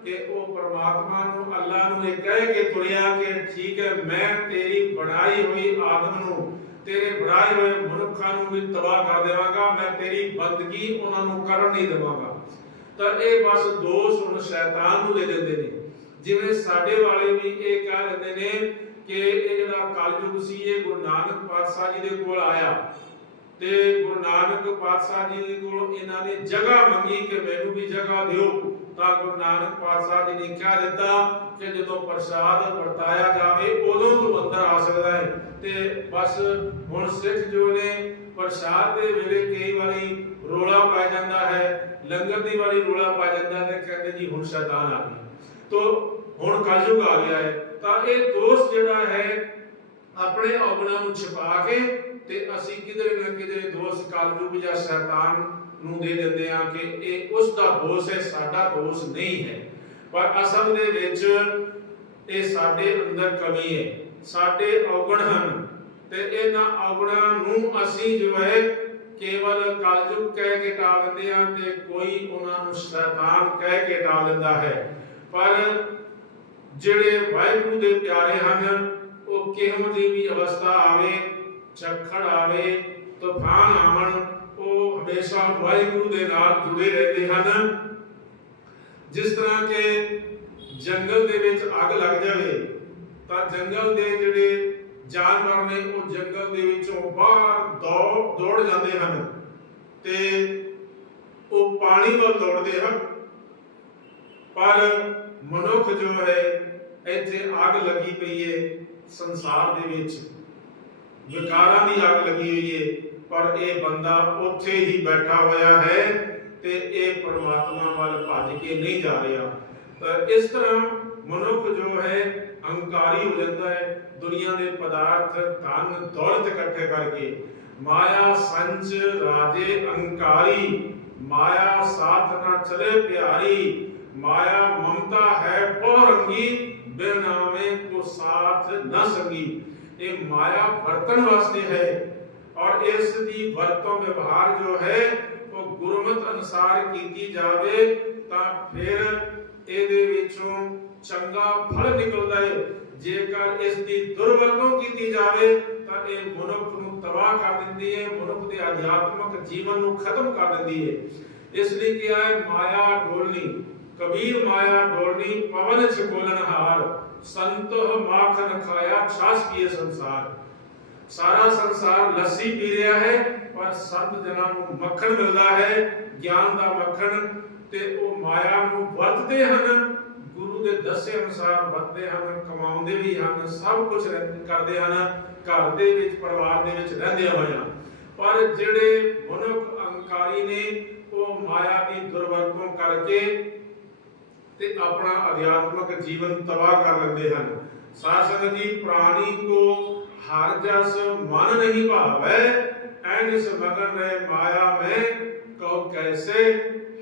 ਕਿ ਉਹ ਪਰਮਾਤਮਾ ਨੂੰ, ਅੱਲਾ ਨੂੰ ਇਹ ਕਹਿ ਕੇ ਤੁਰਿਆ ਕਿ ਠੀਕ ਹੈ, ਮੈਂ ਤੇਰੀ ਬਣਾਈ ਹੋਈ ਆਦਮ ਨੂੰ, ਤੇਰੇ ਬਣਾਏ ਹੋਏ ਮਨੁੱਖਾਂ ਨੂੰ ਵੀ ਤਬਾਹ ਕਰ ਦੇਵਾਂਗਾ, ਮੈਂ ਤੇਰੀ ਬੰਦਗੀ ਉਹਨਾਂ ਨੂੰ ਕਰਨ ਨਹੀਂ ਦੇਵਾਂਗਾ। ਤਾਂ ਇਹ ਬਸ ਦੋਸ਼ ਹੁਣ ਸ਼ੈਤਾਨ ਨੂੰ ਦੇ ਦਿੰਦੇ ਨੇ। ਜਿਵੇਂ ਸਾਡੇ ਵਾਲੇ ਵੀ ਇਹ ਕਹਿ ਦਿੰਦੇ ਨੇ ਕਿ ਇਹ ਜਿਹੜਾ ਕਲਯੁਗ ਸੀ, ਇਹ ਗੁਰੂ ਨਾਨਕ ਪਾਤਸ਼ਾਹ ਜੀ ਦੇ ਕੋਲ ਆਇਆ। ਤੇ ਗੁਰੂ ਨਾਨਕ ਪਾਤਸ਼ਾਹ ਜੀ ਦੇ ਕੋਲ ਇਹਨਾਂ ਨੇ ਜਗ੍ਹਾ ਮੰਗੀ ਕਿ ਮੈਨੂੰ ਵੀ ਜਗ੍ਹਾ ਦਿਓ। ਤਾਂ ਗੁਰੂ ਨਾਨਕ ਪਾਤਸ਼ਾਹ ਜੀ ਨੇ ਕਹਿ ਦਿੱਤਾ ਕਿ ਜਦੋਂ ਪ੍ਰਸਾਦ ਵਰਤਾਇਆ ਜਾਵੇ, ਉਦੋਂ ਤੂੰ ਅੰਦਰ ਆ ਸਕਦਾ ਹੈ। ਤੇ ਬਸ ਹੁਣ ਸਿੱਖ ਜੋ ਨੇ ਪ੍ਰਸਾਦ ਦੇ ਵੇਲੇ ਕਈ ਵਾਰੀ ਰੋਲਾ ਪੈ ਜਾਂਦਾ ਹੈ, ਲੰਗਰ ਦੀ ਵਾਰੀ ਰੋਲਾ ਪੈ ਜਾਂਦਾ ਤੇ ਕਹਿੰਦੇ ਜੀ ਹੁਣ ਸ਼ੈਤਾਨ ਆ ਗਿਆ ਤੋ ਹੁਣ ਕਲਯੁਗ ਆ ਗਿਆ ਹੈ, ਤਾਂ ਇਹ ਦੋਸ਼ ਜਿਹੜਾ ਹੈ, ਆਪਣੇ ਔਗਣਾਂ ਨੂੰ ਛੁਪਾ ਕੇ ਤੇ ਅਸੀਂ ਕਿਧਰੇ ਨਾ ਕਿਧਰੇ ਦੋਸ਼ ਕਲਯੁਗ ਜਾਂ ਸ਼ੈਤਾਨ ਨੂੰ ਦੇ ਦਿੰਦੇ ਆ ਕਿ ਇਹ ਉਸ ਦਾ ਦੋਸ਼ ਹੈ, ਸਾਡਾ ਦੋਸ਼ ਨਹੀਂ ਹੈ। ਪਰ ਅਸਲ ਦੇ ਵਿੱਚ ਇਹ ਸਾਡੇ ਅੰਦਰ ਕਮੀ ਹੈ, ਸਾਡੇ ਔਗਣ ਹਨ ਤੇ ਇਹਨਾਂ ਔਗਣਾਂ ਨੂੰ ਅਸੀਂ ਜੋ ਹੈ ਕੇਵਲ ਕਲਯੁਗ ਕਹਿ ਕੇ ਟਾਲ ਦਿੰਦੇ ਆ ਤੇ ਕੋਈ ਉਹਨਾਂ ਨੂੰ ਸ਼ੈਤਾਨ ਕਹਿ ਕੇ ਟਾਲ ਦਿੰਦਾ ਹੈ। ਪਰ ਜਿਹੜੇ ਵਾਹਿਗੁਰੂ ਦੇ ਪਿਆਰੇ ਹਨ, ਉਹ ਕਿਹੋ ਜਿਹੀ ਵੀ ਅਵਸਥਾ ਆਵੇ ਝੱਖੜ ਆਵੇ, ਤੂਫਾਨ ਆਵਣ, ਉਹ ਹਮੇਸ਼ਾ ਵਾਹਿਗੁਰੂ ਦੇ ਨਾਲ ਜੁੜੇ ਰਹਿੰਦੇ ਹਨ। ਜਿਸ ਤਰ੍ਹਾਂ ਕਿ ਜੰਗਲ ਦੇ ਵਿੱਚ ਅੱਗ ਲੱਗ ਜਾਵੇ, ਤਾਂ ਜੰਗਲ ਦੇ ਜਿਹੜੇ ਜਾਨਵਰ ਨੇ ਉਹ ਜੰਗਲ ਦੇ ਵਿੱਚੋਂ ਬਾਹਰ ਦੌੜ ਦੌੜ ਜਾਂਦੇ ਹਨ ਤੇ ਉਹ ਪਾਣੀ ਵੱਲ ਦੌੜਦੇ ਹਨ। ਪਰ ਮਨੁੱਖ ਜੋ ਹੈ, ਇੱਥੇ ਅੱਗ ਲੱਗੀ ਪਈ ਹੈ ਸੰਸਾਰ ਦੇ ਵਿੱਚ। ਵਿਕਾਰਾਂ ਦੀ ਅੱਗ ਲੱਗੀ ਹੋਈ ਹੈ ਪਰ ਇਹ ਬੰਦਾ ਉੱਥੇ ਹੀ ਬੈਠਾ ਹੋਇਆ ਹੈ ਤੇ ਇਹ ਪਰਮਾਤਮਾ ਵੱਲ ਭੱਜ ਕੇ ਨਹੀਂ ਜਾ ਰਿਹਾ। ਇਸ ਤਰ੍ਹਾਂ ਮਨੁੱਖ ਜੋ ਹੈ ਅਹੰਕਾਰੀ ਹੋ ਜਾਂਦਾ ਹੈ ਦੁਨੀਆ ਦੇ ਪਦਾਰਥ ਧਨ ਦੌਲਤ ਇਕੱਠੇ ਕਰਕੇ ਮਾਇਆ ਸੰਚ ਰਾਜੇ ਅਹੰਕਾਰੀ ਮਾਇਆ ਸਾਥ ਨਾ ਚਲੇ ਪਿਆਰੀ ਮਾਇਆ ਮਮਤਾ ਹੈ ਬਹੁ ਰੰਗੀ ਬਿਨ ਨਾਮੇ ਕੋ ਸਾਥ ਨਾ ਸੰਗੀ ਇਹ ਮਾਇਆ ਵਰਤਨ ਵਾਸਤੇ ਹੈ ਔਰ ਇਸ ਦੀ ਵਰਤੋਂ ਵਿਵਹਾਰ ਜੋ ਹੈ ਉਹ ਗੁਰਮਤ ਅਨੁਸਾਰ ਕੀਤੀ ਜਾਵੇ ਤਾਂ ਫਿਰ ਇਹਦੇ ਵਿੱਚੋਂ ਚੰਗਾ ਫਲ ਨਿਕਲਦਾ ਹੈ ਜੇਕਰ ਇਸ ਦੀ ਦੁਰਵਰਤੋਂ ਕੀਤੀ ਜਾਵੇ, ਤਾਂ ਇਹ ਮਨੁੱਖ ਨੂੰ ਤਬਾਹ ਕਰ ਦਿੰਦੀ ਹੈ ਮਨੁੱਖ ਦੇ ਅਧਿਆਤਮਕ ਜੀਵਨ ਨੂੰ ਖਤਮ ਕਰ ਦਿੰਦੀ ਹੈ ਇਸ ਲਈ ਕਿਹਾ ਹੈ ਮਾਇਆ ਡੋਲਨੀ ਕਬੀਰ ਮਾਇਆ ਡੋਲਨੀ ਪਵਨ ਛਕੋਲਨ ਹਾਰ ਸੰਤੋ ਮਾਖਨ ਖਾਇਆ ਛਾਸ ਕੀਏ ਸੰਸਾਰ। ਸਾਰਾ ਸੰਸਾਰ ਲੱਸੀ ਪੀ ਰਿਹਾ ਹੈ, ਪਰ ਸੰਤ ਜਨਾਂ ਨੂੰ ਮੱਖਣ ਮਿਲਦਾ ਹੈ, ਗਿਆਨ ਦਾ ਮੱਖਣ, ਤੇ ਉਹ ਮਾਇਆ ਨੂੰ ਵਰਤਦੇ ਹਨ। ਦੇ ਦੱਸੇ ਅਨੁਸਾਰ ਵਰਤਦੇ ਹਨ, ਕਮਾਉਂਦੇ ਵੀ ਹਨ, ਸਭ ਕੁਝ ਕਰਦੇ ਹਨ, ਘਰ ਦੇ ਵਿੱਚ, ਪਰਿਵਾਰ ਦੇ ਵਿੱਚ ਰਹਿੰਦੇ ਹੋਇਆ ਪਰ ਜਿਹੜੇ ਮਨੁੱਖ ਅਹੰਕਾਰੀ ਨੇ, ਉਹ ਮਾਇਆ ਦੀ ਦੁਰਵਰਤੋਂ ਕਰਕੇ ਤੇ ਆਪਣਾ ਅਧਿਆਤਮਕ ਜੀਵਨ ਤਬਾਹ ਕਰ ਲੈਂਦੇ ਹਨ। ਸਾਸਨ ਜੀ, ਪ੍ਰਾਣੀ ਕੋ ਹਰ ਜਸ ਮਨ ਨਹੀਂ ਭਾਵੈ ਐਨਿਸ ਮਗਨ ਰਹਿ ਮਾਇਆ ਮੈਂ, ਕਉ ਕੈਸੇ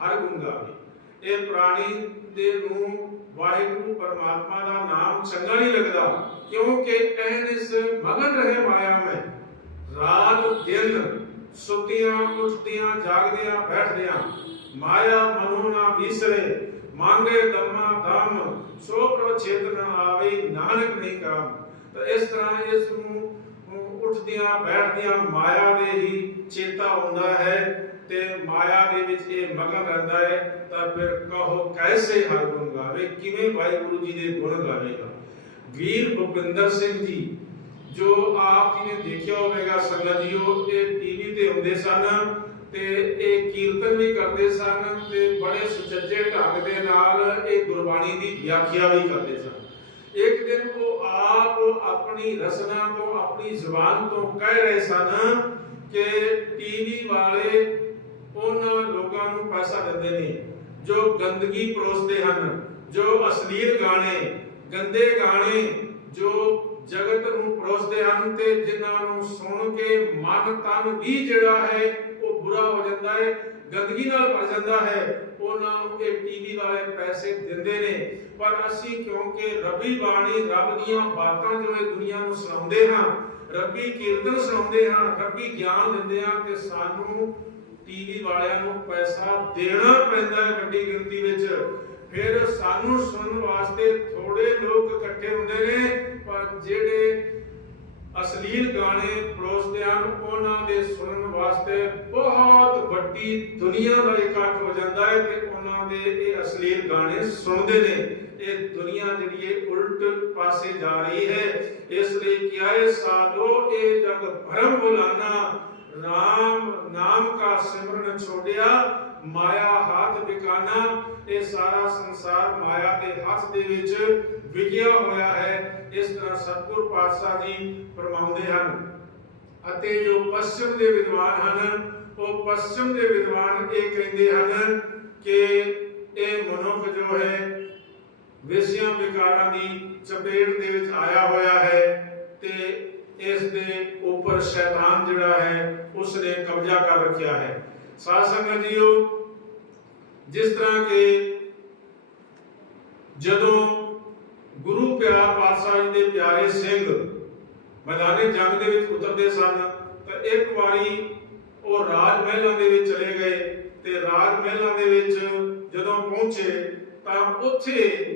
ਹਰ ਗੁਣ ਇਹ ਪ੍ਰਾਣੀ ਦੇ ਨੂੰ ਵਾਹਿਗੁਰੂ ਪਰਮਾਤਮਾ ਦਾ ਨਾਮ ਚੰਗਾ ਨਹੀਂ ਲੱਗਦਾ, ਕਿਉਂਕਿ ਐਨਿਸ ਮਗਨ ਰਹੇ ਮਾਇਆ ਮੈਂ। ਰਾਤ, ਦਿਨ ਸੁੱਤਿਆਂ, ਉੱਠਦਿਆਂ, ਜਾਗਦਿਆਂ, ਬੈਠਦਿਆਂ, ਮਾਇਆ ਮਨੋ ਨਾ ਵਿਸਰੇ, ਮੰਗੇ ਦਮਾ ਦਮ, ਸੋ ਪ੍ਰਭ ਚੇਤਨ ਆਵੇ, ਨਾਨਕ ਨਹੀਂ ਕਾਮ ਤਾਂ ਇਸ ਤਰ੍ਹਾਂ ਇਸ ਨੂੰ ਨੂੰ ਉੱਠਦਿਆਂ, ਬੈਠਦਿਆਂ ਮਾਇਆ ਦੇ ਹੀ ਚੇਤਾ ਹੁੰਦਾ ਹੈ। ਤੇ ਮਾਇਆ ਦੇ ਵਿੱਚ ਇਹ ਮਗਨ ਰਹਿੰਦਾ ਹੈ, ਤਾਂ ਫਿਰ ਕਹੋ ਕੈਸੇ ਹਰ ਗੁਣ ਗਾਵੇ, ਕਿਵੇਂ ਵਾਹਿਗੁਰੂ ਜੀ ਦੇ ਗੁਣ ਗਾਵੇਗਾ? ਵੀਰ ਭੁਪਿੰਦਰ ਸਿੰਘ ਜੀ, ਜੋ ਆਪ ਜੀ ਨੇ ਦੇਖਿਆ ਹੋਵੇਗਾ ਸੰਗਤ ਜੀਓ, ਇਹ ਟੀਵੀ ਤੇ ਹੁੰਦੇ ਸਨ ਤੇ ਇਹ ਕੀਰਤਨ ਵੀ ਕਰਦੇ ਸਨ ਤੇ ਬੜੇ ਸੁਚੱਜੇ ਢੰਗ ਦੇ ਨਾਲ ਇਹ ਗੁਰਬਾਣੀ ਦੀ ਵਿਆਖਿਆ ਵੀ ਕਰਦੇ ਸਨ। ਇੱਕ ਦਿਨ ਉਹ ਆਪ ਆਪਣੀ ਰਸਨਾ ਤੋਂ, ਆਪਣੀ ਜ਼ੁਬਾਨ ਤੋਂ ਕਹਿ ਰਹੇ ਸਨ ਕਿ ਟੀਵੀ ਵਾਲੇ ਉਹਨਾਂ ਲੋਕਾਂ ਨੂੰ ਪੈਸਾ ਦਿੰਦੇ ਨੇ, ਜੋ ਗੰਦਗੀ ਪਰੋਸਦੇ ਹਨ, ਜੋ ਅਸ਼ਲੀਲ ਗਾਣੇ, ਗੰਦੇ ਗਾਣੇ ਜੋ ਜਗਤ ਨੂੰ ਪਰੋਸਦੇ ਹਨ ਤੇ ਜਿਨ੍ਹਾਂ ਨੂੰ ਸੁਣ ਕੇ ਮਨ ਤਨ ਵੀ ਜਿਹੜਾ ਹੈ, ਉਹ ਬੁਰਾ ਹੋ ਜਾਂਦਾ ਹੈ, ਗੰਦਗੀ ਨਾਲ ਭਰ ਜਾਂਦਾ ਹੈ, ਉਹਨਾਂ ਨੂੰ ਇਹ ਟੀਵੀ ਵਾਲੇ ਪੈਸੇ ਦਿੰਦੇ ਨੇ। ਪਰ ਅਸੀਂ ਕਿਉਂਕਿ ਰੱਬੀ ਬਾਣੀ ਰੱਬ ਦੀਆਂ ਬਾਤਾਂ ਜੋ ਇਹ ਦੁਨੀਆ ਨੂੰ ਸੁਣਾਉਂਦੇ ਹਾਂ, ਰੱਬੀ ਕੀਰਤਨ ਸੁਣਾਉਂਦੇ ਹਾਂ, ਰੱਬੀ ਗਿਆਨ ਦਿੰਦੇ ਹਾਂ ਤੇ ਸਾਨੂੰ ਟੀਵੀ ਵਾਲਿਆਂ ਨੂੰ ਪੈਸਾ ਦੇਣਾ ਪੈਂਦਾ ਹੈ ਵੱਡੀ ਗਿਣਤੀ ਵਿੱਚ। ਫਿਰ ਸਾਨੂੰ ਸੁਣਨ ਵਾਸਤੇ ਥੋੜੇ ਲੋਕ ਇਕੱਠੇ ਹੁੰਦੇ ਨੇ, ਪਰ ਜਿਹੜੇ ਅਸ਼ਲੀਲ ਗਾਣੇ ਪਰੋਸਦੇ ਹਨ, ਉਹਨਾਂ ਦੇ ਸੁਣਨ ਵਾਸਤੇ ਬਹੁਤ ਵੱਡੀ ਦੁਨੀਆ ਦਾ ਇਕੱਠ ਹੋ ਜਾਂਦਾ ਹੈ ਤੇ ਉਹਨਾਂ ਦੇ ਇਹ ਅਸ਼ਲੀਲ ਗਾਣੇ ਸੁਣਦੇ ਨੇ। ਇਹ ਦੁਨੀਆ ਜਿਹੜੀ ਹੈ, ਉਲਟ ਪਾਸੇ ਜਾ ਰਹੀ ਹੈ। ਇਸ ਲਈ ਕਿਹਾ ਹੈ, ਸਾਧੋ, ਇਹ ਜਗ ਭਰਮ ਬੁਲਾਨਾ ਰਾਮ ਨਾਮ ਕਾ ਸਿਮਰਨ ਛੋੜਿਆ ਮਾਇਆ ਹੱਥ ਬਿਕਾਨਾ ਇਹ ਸਾਰਾ ਸੰਸਾਰ ਮਾਇਆ ਦੇ ਹੱਥ ਦੇ ਵਿੱਚ ਵਿਗਿਆ ਹੋਇਆ ਹੈ। ਇਸ ਤਰ੍ਹਾਂ ਸਤਿਗੁਰ ਪਾਤਸ਼ਾਹ ਜੀ ਫਰਮਾਉਂਦੇ ਹਨ। ਅਤੇ ਜੋ ਪশ্ਚਿਮ ਦੇ ਵਿਦਵਾਨ ਹਨ, ਉਹ ਪੱਛਮ ਦੇ ਵਿਦਵਾਨ ਇਹ ਕਹਿੰਦੇ ਹਨ ਕਿ ਇਹ ਮਨੁੱਖ ਜੋ ਹੈ, ਵਿਸ਼ਿਆਂ ਵਿਕਾਰਾਂ ਦੀ ਚਪੇਟ ਦੇ ਵਿੱਚ ਆਇਆ ਹੋਇਆ ਹੈ ਤੇ ਇਸ ਦੇ ਉੱਪਰ ਸ਼ੈਤਾਨ ਜਿਹੜਾ ਹੈ ਉਸ ਨੇ ਕਬਜ਼ਾ ਕਰ ਰੱਖਿਆ ਹੈ। ਸਾਧ ਸੰਗਤ ਜੀਓ, ਜਿਸ ਤਰ੍ਹਾਂ ਕਿ ਜਦੋਂ ਗੁਰੂ ਪਿਆਰਾ ਪਾਤਸ਼ਾਹ ਜੀ ਦੇ ਪਿਆਰੇ ਸਿੰਘ ਮੈਦਾਨੇ ਜੰਗ ਦੇ ਵਿੱਚ ਉਤਰਦੇ ਸਨ, ਤਾਂ ਇੱਕ ਵਾਰੀ ਉਹ ਰਾਜ ਮਹਿਲਾਂ ਦੇ ਵਿੱਚ ਚਲੇ ਗਏ ਤੇ ਰਾਜ ਮਹਿਲਾਂ ਦੇ ਵਿੱਚ ਜਦੋਂ ਪਹੁੰਚੇ, ਤਾਂ ਉੱਥੇ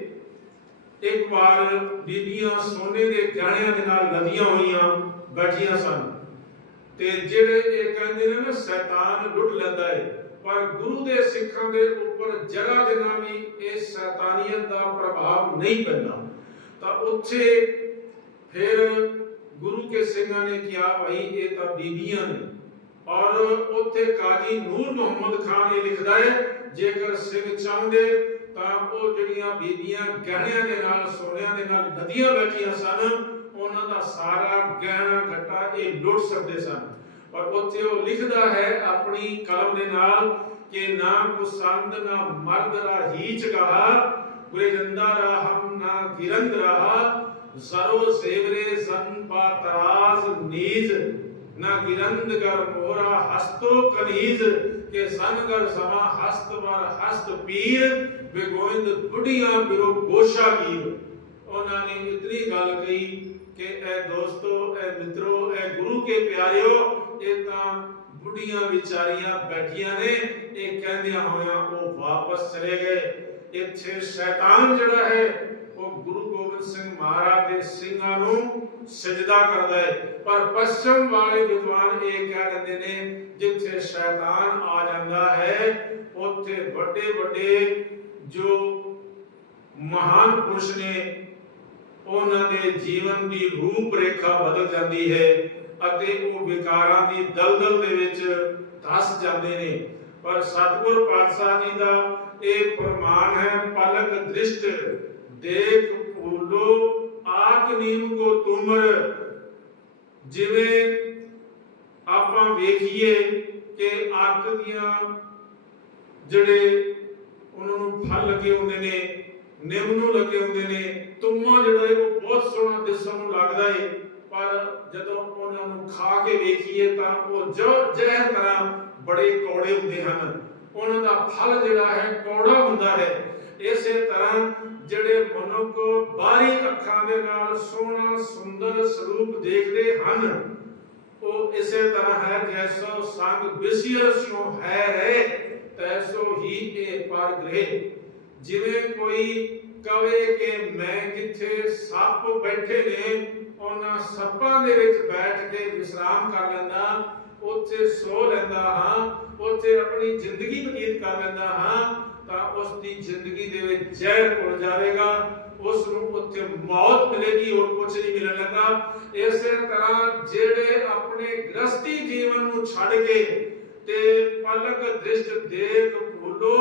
ਇੱਕ ਵਾਰ ਬੀਬੀਆਂ ਸੋਨੇ ਦੇ ਗਹਿਣਿਆਂ ਦੇ ਨਾਲ ਲਦੀਆਂ ਹੋਈਆਂ, ਬੈਠੀਆਂ ਸਨ। ਤੇ ਜਿਹੜੇ ਇਹ ਕਹਿੰਦੇ ਨੇ ਨਾ, ਸ਼ੈਤਾਨ ਲੁੱਟ ਲੈਂਦਾ ਹੈ ਪਰ ਗੁਰੂ ਦੇ ਸਿੱਖਾਂ ਦੇ ਉੱਪਰ ਜਰਾ ਜਿੰਨਾ ਵੀ ਇਹ ਸ਼ੈਤਾਨੀਅਤ ਦਾ ਪ੍ਰਭਾਵ ਨਹੀਂ ਪੈਂਦਾ। ਤਾਂ ਉੱਥੇ ਫਿਰ ਗੁਰੂ ਕੇ ਸਿੰਘਾਂ ਨੇ ਕਿਹਾ, ਭਾਈ, ਇਹ ਤਾਂ ਬੀਬੀਆਂ ਨੇ। ਔਰ ਉੱਥੇ ਕਾਜੀ ਨੂਰ ਮੁਹੰਮਦ ਖਾਨ ਇਹ ਲਿਖਦਾ ਹੈ ਜੇਕਰ ਸਿੰਘ ਚਾਹੁੰਦੇ ਤਾਂ ਉਹ ਜਿਹੜੀਆਂ ਬੀਬੀਆਂ ਗਹਿਣਿਆਂ ਦੇ ਨਾਲ ਸੋਨਿਆਂ ਦੇ ਨਾਲ ਨਦੀਆਂ ਬੈਠੀਆਂ ਸਨ, ਉਹਨਾਂ ਦਾ ਸਾਰਾ ਗਹਿਣਾ ਘਟਾ ਇਹ ਲੁੱਟ ਸਕਦੇ ਸਨ। ਪਰ ਉੱਥੇ ਉਹ ਲਿਖਦਾ ਹੈ ਆਪਣੀ ਕਲਮ ਦੇ ਨਾਲ ਕਿ ਨਾ ਕੁਸੰਦ ਨਾ ਮਰਦ ਰਾਹੀ ਚਗਾਹਾ ਗੁਰੇ ਜੰਦਾ ਹਮ ਨਾ ਗਿਰੰਦ ਰਹਾ, ਜ਼ਰੋ ਸੇਵਰੇ ਸੰ ਪਾਤਰਾਜ਼ ਨੀਜ, ਨਾ ਗਿਰੰਦ ਗਰ ਮੋਰਾ ਹਸਤੋ ਕਨੀਜ਼, ਕੇ ਸੰਗਰ ਸਮਾ ਹਸਤ ਵਰ ਹਸਤ ਪੀਰ ਵੇ ਬੁੱਢੀਆਂ ਬਿਰੋ ਗੋਸ਼ਾ ਗੀਰ ਉਹਨਾਂ ਨੇ ਇਤਨੀ ਗੱਲ ਕਹੀ ਕਿ ਐ ਦੋਸਤੋ ਐ ਮਿੱਤਰੋ ਐ ਗੁਰੂ ਕੇ ਪਿਆਰਿਓ, ਇਹ ਤਾਂ ਬੁੱਢੀਆਂ ਵਿਚਾਰੀਆਂ ਬੈਠੀਆਂ ਨੇ, ਇਹ ਕਹਿੰਦਿਆਂ ਹੋਇਆਂ ਉਹ ਵਾਪਸ ਚਲੇ ਗਏ। ਇੱਥੇ ਸ਼ੈਤਾਨ ਜਿਹੜਾ ਹੈ, ਉਹ ਗੁਰੂ ਗੋਬਿੰਦ ਸਿੰਘ ਮਹਾਰਾਜ ਦੇ ਸਿੰਘਾਂ ਨੂੰ ਸਜਦਾ ਕਰਦਾ ਹੈ। ਪਰ ਪੱਛਮ ਵਾਲੇ ਵਿਦਵਾਨ ਇਹ ਕਹਿ ਦਿੰਦੇ ਨੇ, ਜਿੱਥੇ ਸ਼ੈਤਾਨ ਆ ਜਾਂਦਾ ਹੈ, ਉੱਥੇ ਵੱਡੇ ਵੱਡੇ ਜੋ ਮਹਾਨ ਪੁਰਸ਼ ਨੇ, ਉਹਨਾਂ ਦੇ ਜੀਵਨ ਦੀ ਰੂਪ ਰੇਖਾ ਬਦਲ ਜਾਂਦੀ ਹੈ ਅਤੇ ਉਹ ਵਿਕਾਰਾਂ ਦੀ ਦਲਦਲ ਦੇ ਵਿੱਚ ਧਸ ਜਾਂਦੇ ਨੇ। ਪਰ ਸਤਿਗੁਰ ਪਾਤਸ਼ਾਹ ਜੀ ਦਾ ਇਹ ਪ੍ਰਮਾਣ ਹੈ, ਪਲਕ ਦ੍ਰਿਸ਼ਟ, ਦੇਖ ਭੂਲੋ ਆਕ ਨੀਮ ਕੋ ਤੁਮਰ। ਜਿਵੇਂ ਆਪਾਂ ਵੇਖੀਏ ਕਿ ਅੱਗ ਦੀਆਂ ਜਿਹੜੇ ਉਹਨਾਂ ਨੂੰ ਫਲ ਲੱਗੇ ਹੁੰਦੇ ਨੇ, ਨਿੰਮ ਨੂੰ ਲੱਗੇ ਹੁੰਦੇ ਨੇ, ਤੁਮਾ ਜਿਹੜਾ ਹੈ ਉਹ ਬਹੁਤ ਸੋਹਣਾ ਦਿਸਣ ਨੂੰ ਲੱਗਦਾ ਹੈ ਪਰ ਜਦੋਂ ਉਹਨਾਂ ਨੂੰ ਖਾ ਕੇ ਵੇਖੀਏ ਤਾਂ ਉਹ ਜੋ ਜ਼ਹਿਰ ਤਰ੍ਹਾਂ ਬੜੇ ਕੌੜੇ ਹੁੰਦੇ ਹਨ। ਉਹਨਾਂ ਦਾ ਫਲ ਜਿਹੜਾ ਹੈ ਕੌੜਾ ਹੁੰਦਾ ਹੈ। ਇਸੇ ਤਰ੍ਹਾਂ ਜਿਹੜੇ ਮਨੁੱਖ ਬਾਹਰੀ ਅੱਖਾਂ ਦੇ ਨਾਲ ਸੋਹਣਾ ਸੁੰਦਰ ਸਰੂਪ ਦੇਖਦੇ ਹਨ, ਉਹ ਇਸੇ ਤਰ੍ਹਾਂ ਹੈ, ਜੈਸੋ ਸੰਗ ਵਿਸਿਰ ਸਿਓ ਹੈ ਰੇ ਤੈਸੋ ਹੀ ਇਹ ਪਰ ਗ੍ਰਹਿ। ਜਿਵੇਂ ਕੋਈ ਕਵੇ ਕਿ ਮੈਂ ਜਿੱਥੇ ਸੱਪ ਬੈਠੇ ਨੇ, ਉਹਨਾਂ ਸੱਪਾਂ ਦੇ ਵਿੱਚ ਬੈਠ ਕੇ ਵਿਸਰਾਮ ਕਰ ਲੈਂਦਾ, ਉੱਥੇ ਸੋ ਲੈਂਦਾ ਹਾਂ, ਉੱਥੇ ਆਪਣੀ ਜ਼ਿੰਦਗੀ ਬਤੀਤ ਕਰ ਲੈਂਦਾ ਹਾਂ, ਤਾਂ ਉਸ ਦੀ ਜ਼ਿੰਦਗੀ ਦੇ ਵਿੱਚ ਜ਼ਹਿਰ ਘੁਲ ਜਾਵੇਗਾ। ਉਸ ਨੂੰ ਉੱਥੇ ਮੌਤ ਮਿਲੇਗੀ, ਹੋਰ ਕੁਝ ਨਹੀਂ ਮਿਲਣ ਲੱਗਾ। ਇਸੇ ਤਰ੍ਹਾਂ ਜਿਹੜੇ ਆਪਣੇ ਗ੍ਰਸਤੀ ਜੀਵਨ ਨੂੰ ਛੱਡ ਕੇ ਤੇ ਪਲਕ ਦ੍ਰਿਸ਼ਟ ਦੇਖ ਭੁੱਲੋ।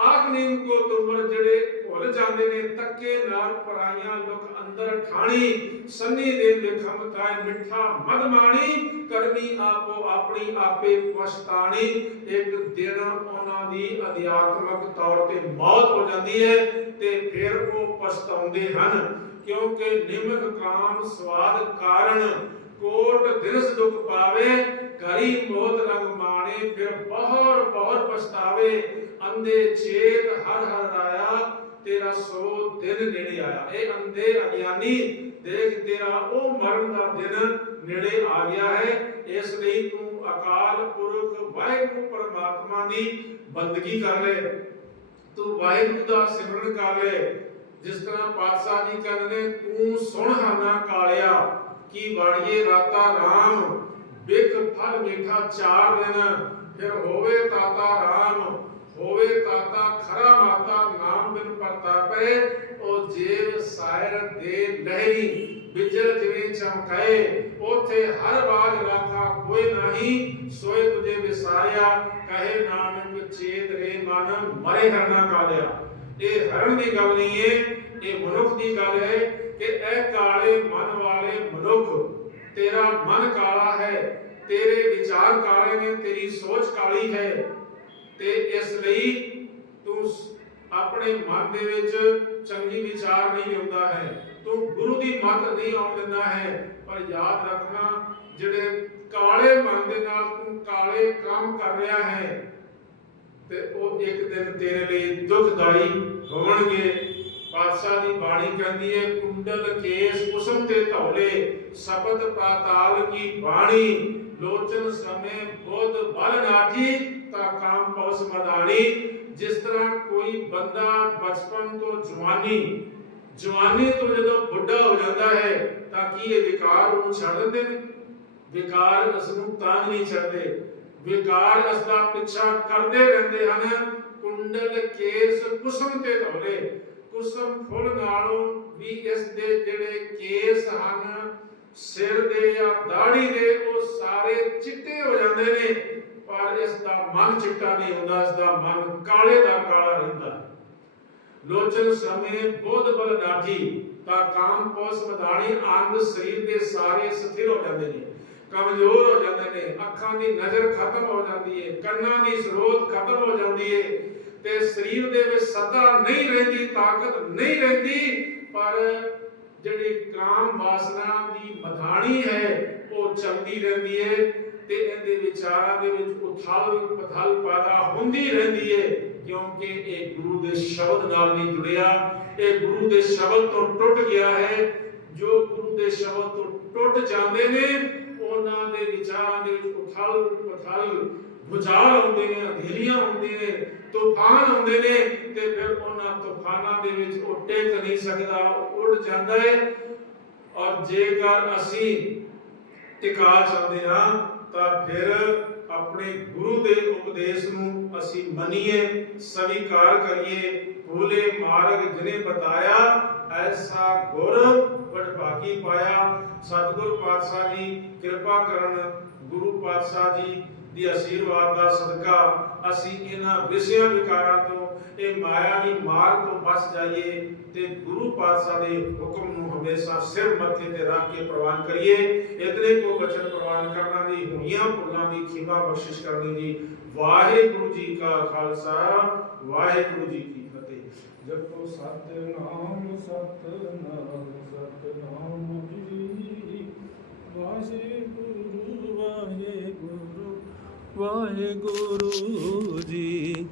ਆਖ ਨੀਮ ਕੋ ਤੁਮਰ ਜਿਹੜੇ ਭੁੱਲ ਜਾਂਦੇ ਨੇ, ਤੱਕੇ ਨਾਲ ਪਰਾਈਆਂ ਲੁਕ ਅੰਦਰ ਠਾਣੀ। ਸੰਨੀ ਦੇ ਲਿਖਮ ਕਾਇ ਮਿੱਠਾ ਮਦ ਮਾਣੀ ਕਰਨੀ ਆਪੋ ਆਪਣੀ ਆਪੇ ਪਛਤਾਣੀ। ਇੱਕ ਦਿਨ ਉਹਨਾਂ ਦੀ ਅਧਿਆਤਮਕ ਤੌਰ ਤੇ ਮੌਤ ਹੋ ਜਾਂਦੀ ਹੈ ਤੇ ਫਿਰ ਉਹ ਪਛਤਾਉਂਦੇ ਹਨ, ਕਿਉਂਕਿ ਨਿਮਕ ਕਾਮ ਸਵਾਦ ਕਾਰਨ ਕੋਟ ਦਿਨਸ ਦੁਖ ਪਾਵੇ ਘਰੀ ਮੋਤ ਰੰਗ ਮਾਣੇ, ਫਿਰ ਬਹੁਤ ਬਹੁਤ ਪਛਤਾਵੇ। ਅੰਦੇ ਛੇਦ ਹਰ ਹਰ ਰਾਇਆ, ਤੇਰਾ ਸੋ ਦਿਨ ਨੇੜੇ ਆਇਆ। ਇਹ ਅੰਦੇ ਅਗਿਆਨੀ, ਦੇਖ ਤੇਰਾ ਉਹ ਮਰਨ ਦਾ ਦਿਨ ਨੇੜੇ ਆ ਗਿਆ ਹੈ। ਇਸ ਲਈ ਤੂੰ ਅਕਾਲ ਪੁਰਖ, ਵਾਹਿਗੁਰੂ ਪਰਮਾਤਮਾ ਦੀ ਬੰਦਗੀ ਕਰ ਲੈ। ਤੂੰ ਵਾਹਿਗੁਰੂ ਦਾ ਸਿਮਰਨ ਕਰ ਲੈ। ਜਿਸ ਤਰ੍ਹਾਂ ਪਾਤਸ਼ਾਹ ਜੀ ਕਹਿੰਦੇ ਤੂੰ ਸੁਣ ਹਾਨਾ ਕਾਲਿਆ। ਕੀ ਬਾਣੀਏ ਰਾਤਾ RAM ਬਿਕ ਫਲ ਮੀਠਾ ਚਾਰ ਦਿਨ। ਫਿਰ ਹੋਵੇ ਤਾਤਾ RAM ਹੋਵੇ ਤਾਤਾ ਖਰਾ ਮਾਤਾ, ਨਾਮ ਬਿਨ ਪਰਤਾਪੇ ਉਹ ਜੀਵ ਸਾਇਰ ਦੇ ਲਹਿਰੀ ਬਿਜਲ ਜਿਵੇਂ ਚਮਕਾਏ? ਉਥੇ ਹਰ ਬਾਜ ਰਾਖਾ ਕੋਈ ਨਹੀਂ। ਸੋਏ ਤੁਝੇ ਵਿਸਾਰਿਆ, ਕਹੇ ਨਾਨਕ ਚੇਤ ਰੇ ਮਨ, ਮਰੇ ਹਰਨਾ ਕਾਲਿਆ। ਇਹ ਹਰਨ ਦੀ ਗੱਲ ਨਹੀਂ ਹੈ ਇਹ ਮਨੁੱਖ ਦੀ ਗੱਲ ਹੈ ਕਿ ਇਹ ਕਾਲੇ ਮਨ ਵਾਲੇ ਮਨੁੱਖ, ਤੇਰਾ ਮਨ ਕਾਲਾ ਹੈ, ਤੇਰੇ ਵਿਚਾਰ ਕਾਲੇ ਨੇ, ਤੇਰੀ ਸੋਚ ਕਾਲੀ ਹੈ। ਤੇ ਇਸ ਲਈ ਤੂੰ ਆਪਣੇ ਮਨ ਦੇ ਵਿੱਚ ਚੰਗੀ ਵਿਚਾਰ ਨਹੀਂ ਲਿਆਉਂਦਾ ਹੈ। ਤੂੰ ਗੁਰੂ ਦੀ ਮੱਤ ਨਹੀਂ ਆਉਣ ਦਿੰਦਾ ਹੈ। ਪਰ ਯਾਦ ਰੱਖਣਾ, ਜਿਹੜੇ ਕਾਲੇ ਮਨ ਦੇ ਨਾਲ ਤੂੰ ਕਾਲੇ ਕੰਮ ਕਰ ਰਿਹਾ ਹੈ, ਤੇ ਉਹ ਇੱਕ ਦਿਨ ਤੇਰੇ ਲਈ ਦੁਖਦਾਈ ਹੋਣਗੇ। ਪਾਤਸ਼ਾਹ ਦੀ ਬਾਣੀ ਕਹਿੰਦੀ ਹੈ ਕੁੰਡਲ ਕੇਸ, ਕੁਸਮ ਤੇ ਧੌਲੇ, ਸ਼ਬਦ ਪਾਤਾਲ ਕੀ ਬਾਣੀ, ਲੋਚਨ ਸਮੇ ਬੋਧ ਬਲ ਨਾਠੀ, ਤਾ ਕਾਮ ਪਉਸ ਮਦਾਣੀ। ਜਿਸ ਤਰ੍ਹਾਂ ਕੋਈ ਬੰਦਾ ਬਚਪਨ ਤੋਂ ਜਵਾਨੀ ਜਵਾਨੀ ਤੋਂ ਜਦੋਂ ਬੁੱਢਾ ਹੋ ਜਾਂਦਾ ਹੈ, ਤਾਂ ਕੀ ਇਹ ਵਿਕਾਰ ਉਹਨੂੰ ਛੱਡ ਦਿੰਦੇ ਨੇ? ਵਿਕਾਰ ਉਸ ਨੂੰ ਤੰਗ ਨਹੀਂ ਛੱਡਦੇ। ਵਿਕਾਰ ਇਸ ਦਾ ਪਿੱਛਾ ਕਰਦੇ ਰਹਿੰਦੇ ਹਨ। ਕੁੰਡਲ ਕੇਸ, ਕੁਸਮ ਤੇ ਧੌਲੇ। ਕੁਸਮ ਫੁੱਲ ਨਾਲੋਂ ਵੀ ਇਸ ਦੇ ਜਿਹੜੇ ਕੇਸ ਹਨ, ਸਿਰ ਦੇ ਜਾਂ ਦਾੜੀ ਦੇ, ਉਹ ਸਾਰੇ ਚਿੱਟੇ ਹੋ ਜਾਂਦੇ ਨੇ। ਪਰ ਇਸ ਦਾ ਮਨ ਚਿੱਟਾ ਨਹੀਂ ਹੁੰਦਾ, ਇਸ ਦਾ ਮਨ ਕਾਲੇ ਦਾ ਕਾਲਾ ਰਹਿੰਦਾ। ਲੋਚਨ ਸਮੇ ਬੋਧ ਬਲ ਨਾਠੀ ਤਾਂ ਕਾਮ ਪੋਸ ਮਧਾਣੀ ਅੰਗ ਸਰੀਰ ਦੇ ਸਾਰੇ ਸਥਿਰ ਹੋ ਜਾਂਦੇ ਨੇ। ਕਮਜ਼ੋਰ ਹੋ ਜਾਂਦੇ ਨੇ, ਅੱਖਾਂ ਦੀ ਨਜ਼ਰ ਖਤਮ ਹੋ ਜਾਂਦੀ ਹੈ ਕੰਨਾਂ ਦੀ ਸਰੋਤ ਖਤਮ ਹੋ ਜਾਂਦੀ ਹੈ ਤੇ ਸਰੀਰ ਦੇ ਵਿੱਚ ਸੱਤਾ ਨਹੀਂ ਰਹਿੰਦੀ, ਤਾਕਤ ਨਹੀਂ ਰਹਿੰਦੀ, ਪਰ ਜਿਹੜੀ ਕਾਮ ਵਾਸਨਾ ਦੀ ਮਧਾਣੀ ਹੈ, ਉਹ ਚੱਲਦੀ ਰਹਿੰਦੀ ਹੈ ਤੇ ਇਹਦੇ ਵਿਚਾਰਾਂ ਦੇ ਵਿੱਚ ਉਥਲ ਪਥਲ ਪੈਦਾ ਹੁੰਦੀ ਰਹਿੰਦੀ ਹੈ, ਕਿਉਂਕਿ ਇਹ ਗੁਰੂ ਦੇ ਸ਼ਬਦ ਨਾਲ ਨਹੀਂ ਜੁੜਿਆ। ਇਹ ਗੁਰੂ ਦੇ ਸ਼ਬਦ ਤੋਂ ਟੁੱਟ ਗਿਆ ਹੈ। ਜੋ ਗੁਰੂ ਦੇ ਸ਼ਬਦ ਤੋਂ ਟੁੱਟ ਜਾਂਦੇ ਨੇ, ਉਹਨਾਂ ਦੇ ਵਿਚਾਰਾਂ ਦੇ ਵਿੱਚ ਉਥਲ ਪਥਲ ਭੁਚਾਲ ਆਉਂਦੇ ਨੇ ਅੰਧੇਰੀਆਂ ਆਉਂਦੀਆਂ ਨੇ ਤੂਫਾਨ ਆਉਂਦੇ ਨੇ ਤੇ ਫਿਰ ਉਹਨਾਂ ਤੂਫਾਨਾਂ ਦੇ ਵਿੱਚ ਉਹ ਟਿਕ ਨਹੀਂ ਸਕਦਾ ਉੱਡ ਜਾਂਦਾ ਹੈ ਔਰ ਜੇਕਰ ਅਸੀਂ ਟਿਕਾ ਚਾਹੁੰਦੇ ਹਾਂ, ਤਾਂ ਫਿਰ ਆਪਣੇ ਗੁਰੂ ਦੇ ਉਪਦੇਸ਼ ਨੂੰ ਅਸੀਂ ਮੰਨੀਏ, ਸਵੀਕਾਰ ਕਰੀਏ। ਭੂਲੇ ਮਾਰਗ ਜਿਨੇ ਬਤਾਇਆ, ਐਸਾ ਗੁਰ ਵਡਭਾਗੀ ਪਾਇਆ। ਸਤਿਗੁਰ ਪਾਤਸ਼ਾਹ ਜੀ, ਕਿਰਪਾ ਕਰਨ ਗੁਰੂ ਪਾਤਸ਼ਾਹ ਜੀ ਦੀ ਆਸ਼ੀਰਵਾਦ ਦਾ ਸਦਕਾ ਅਸੀਂ ਇਹਨਾਂ ਵਿਸ਼ਿਆਂ ਵਿਕਾਰਾਂ ਤੋਂ, ਇਹ ਮਾਇਆ ਦੀ ਮਾਰ ਤੋਂ ਬਚ ਜਾਈਏ ਤੇ ਗੁਰੂ ਪਾਤਸ਼ਾਹ ਦੇ ਹੁਕਮ ਨੂੰ ਹਮੇਸ਼ਾ ਸਿਰ ਮੱਥੇ ਤੇ ਰੱਖ ਕੇ ਪ੍ਰਵਾਨ ਕਰੀਏ। ਇਤਨੇ ਕੋ ਬਚਨ ਪ੍ਰਵਾਨ ਕਰਨਾ ਦੀ, ਹੋਈਆਂ ਭੁੱਲਾਂ ਦੀ ਖਿਮਾ ਬਖਸ਼ਿਸ਼ ਕਰਨੀ ਦੀ ਵਾਹਿਗੁਰੂ ਜੀ ਕਾ ਖਾਲਸਾ, ਵਾਹਿਗੁਰੂ ਜੀ ਕੀ ਫਤਿਹ। ਜਪੋ ਸਤਨਾਮ ਸਤਨਾਮ ਸਤਨਾਮ ਜੀ। ਵਾਹਿਗੁਰੂ ਵਾਹਿਗੁਰੂ ਜੀ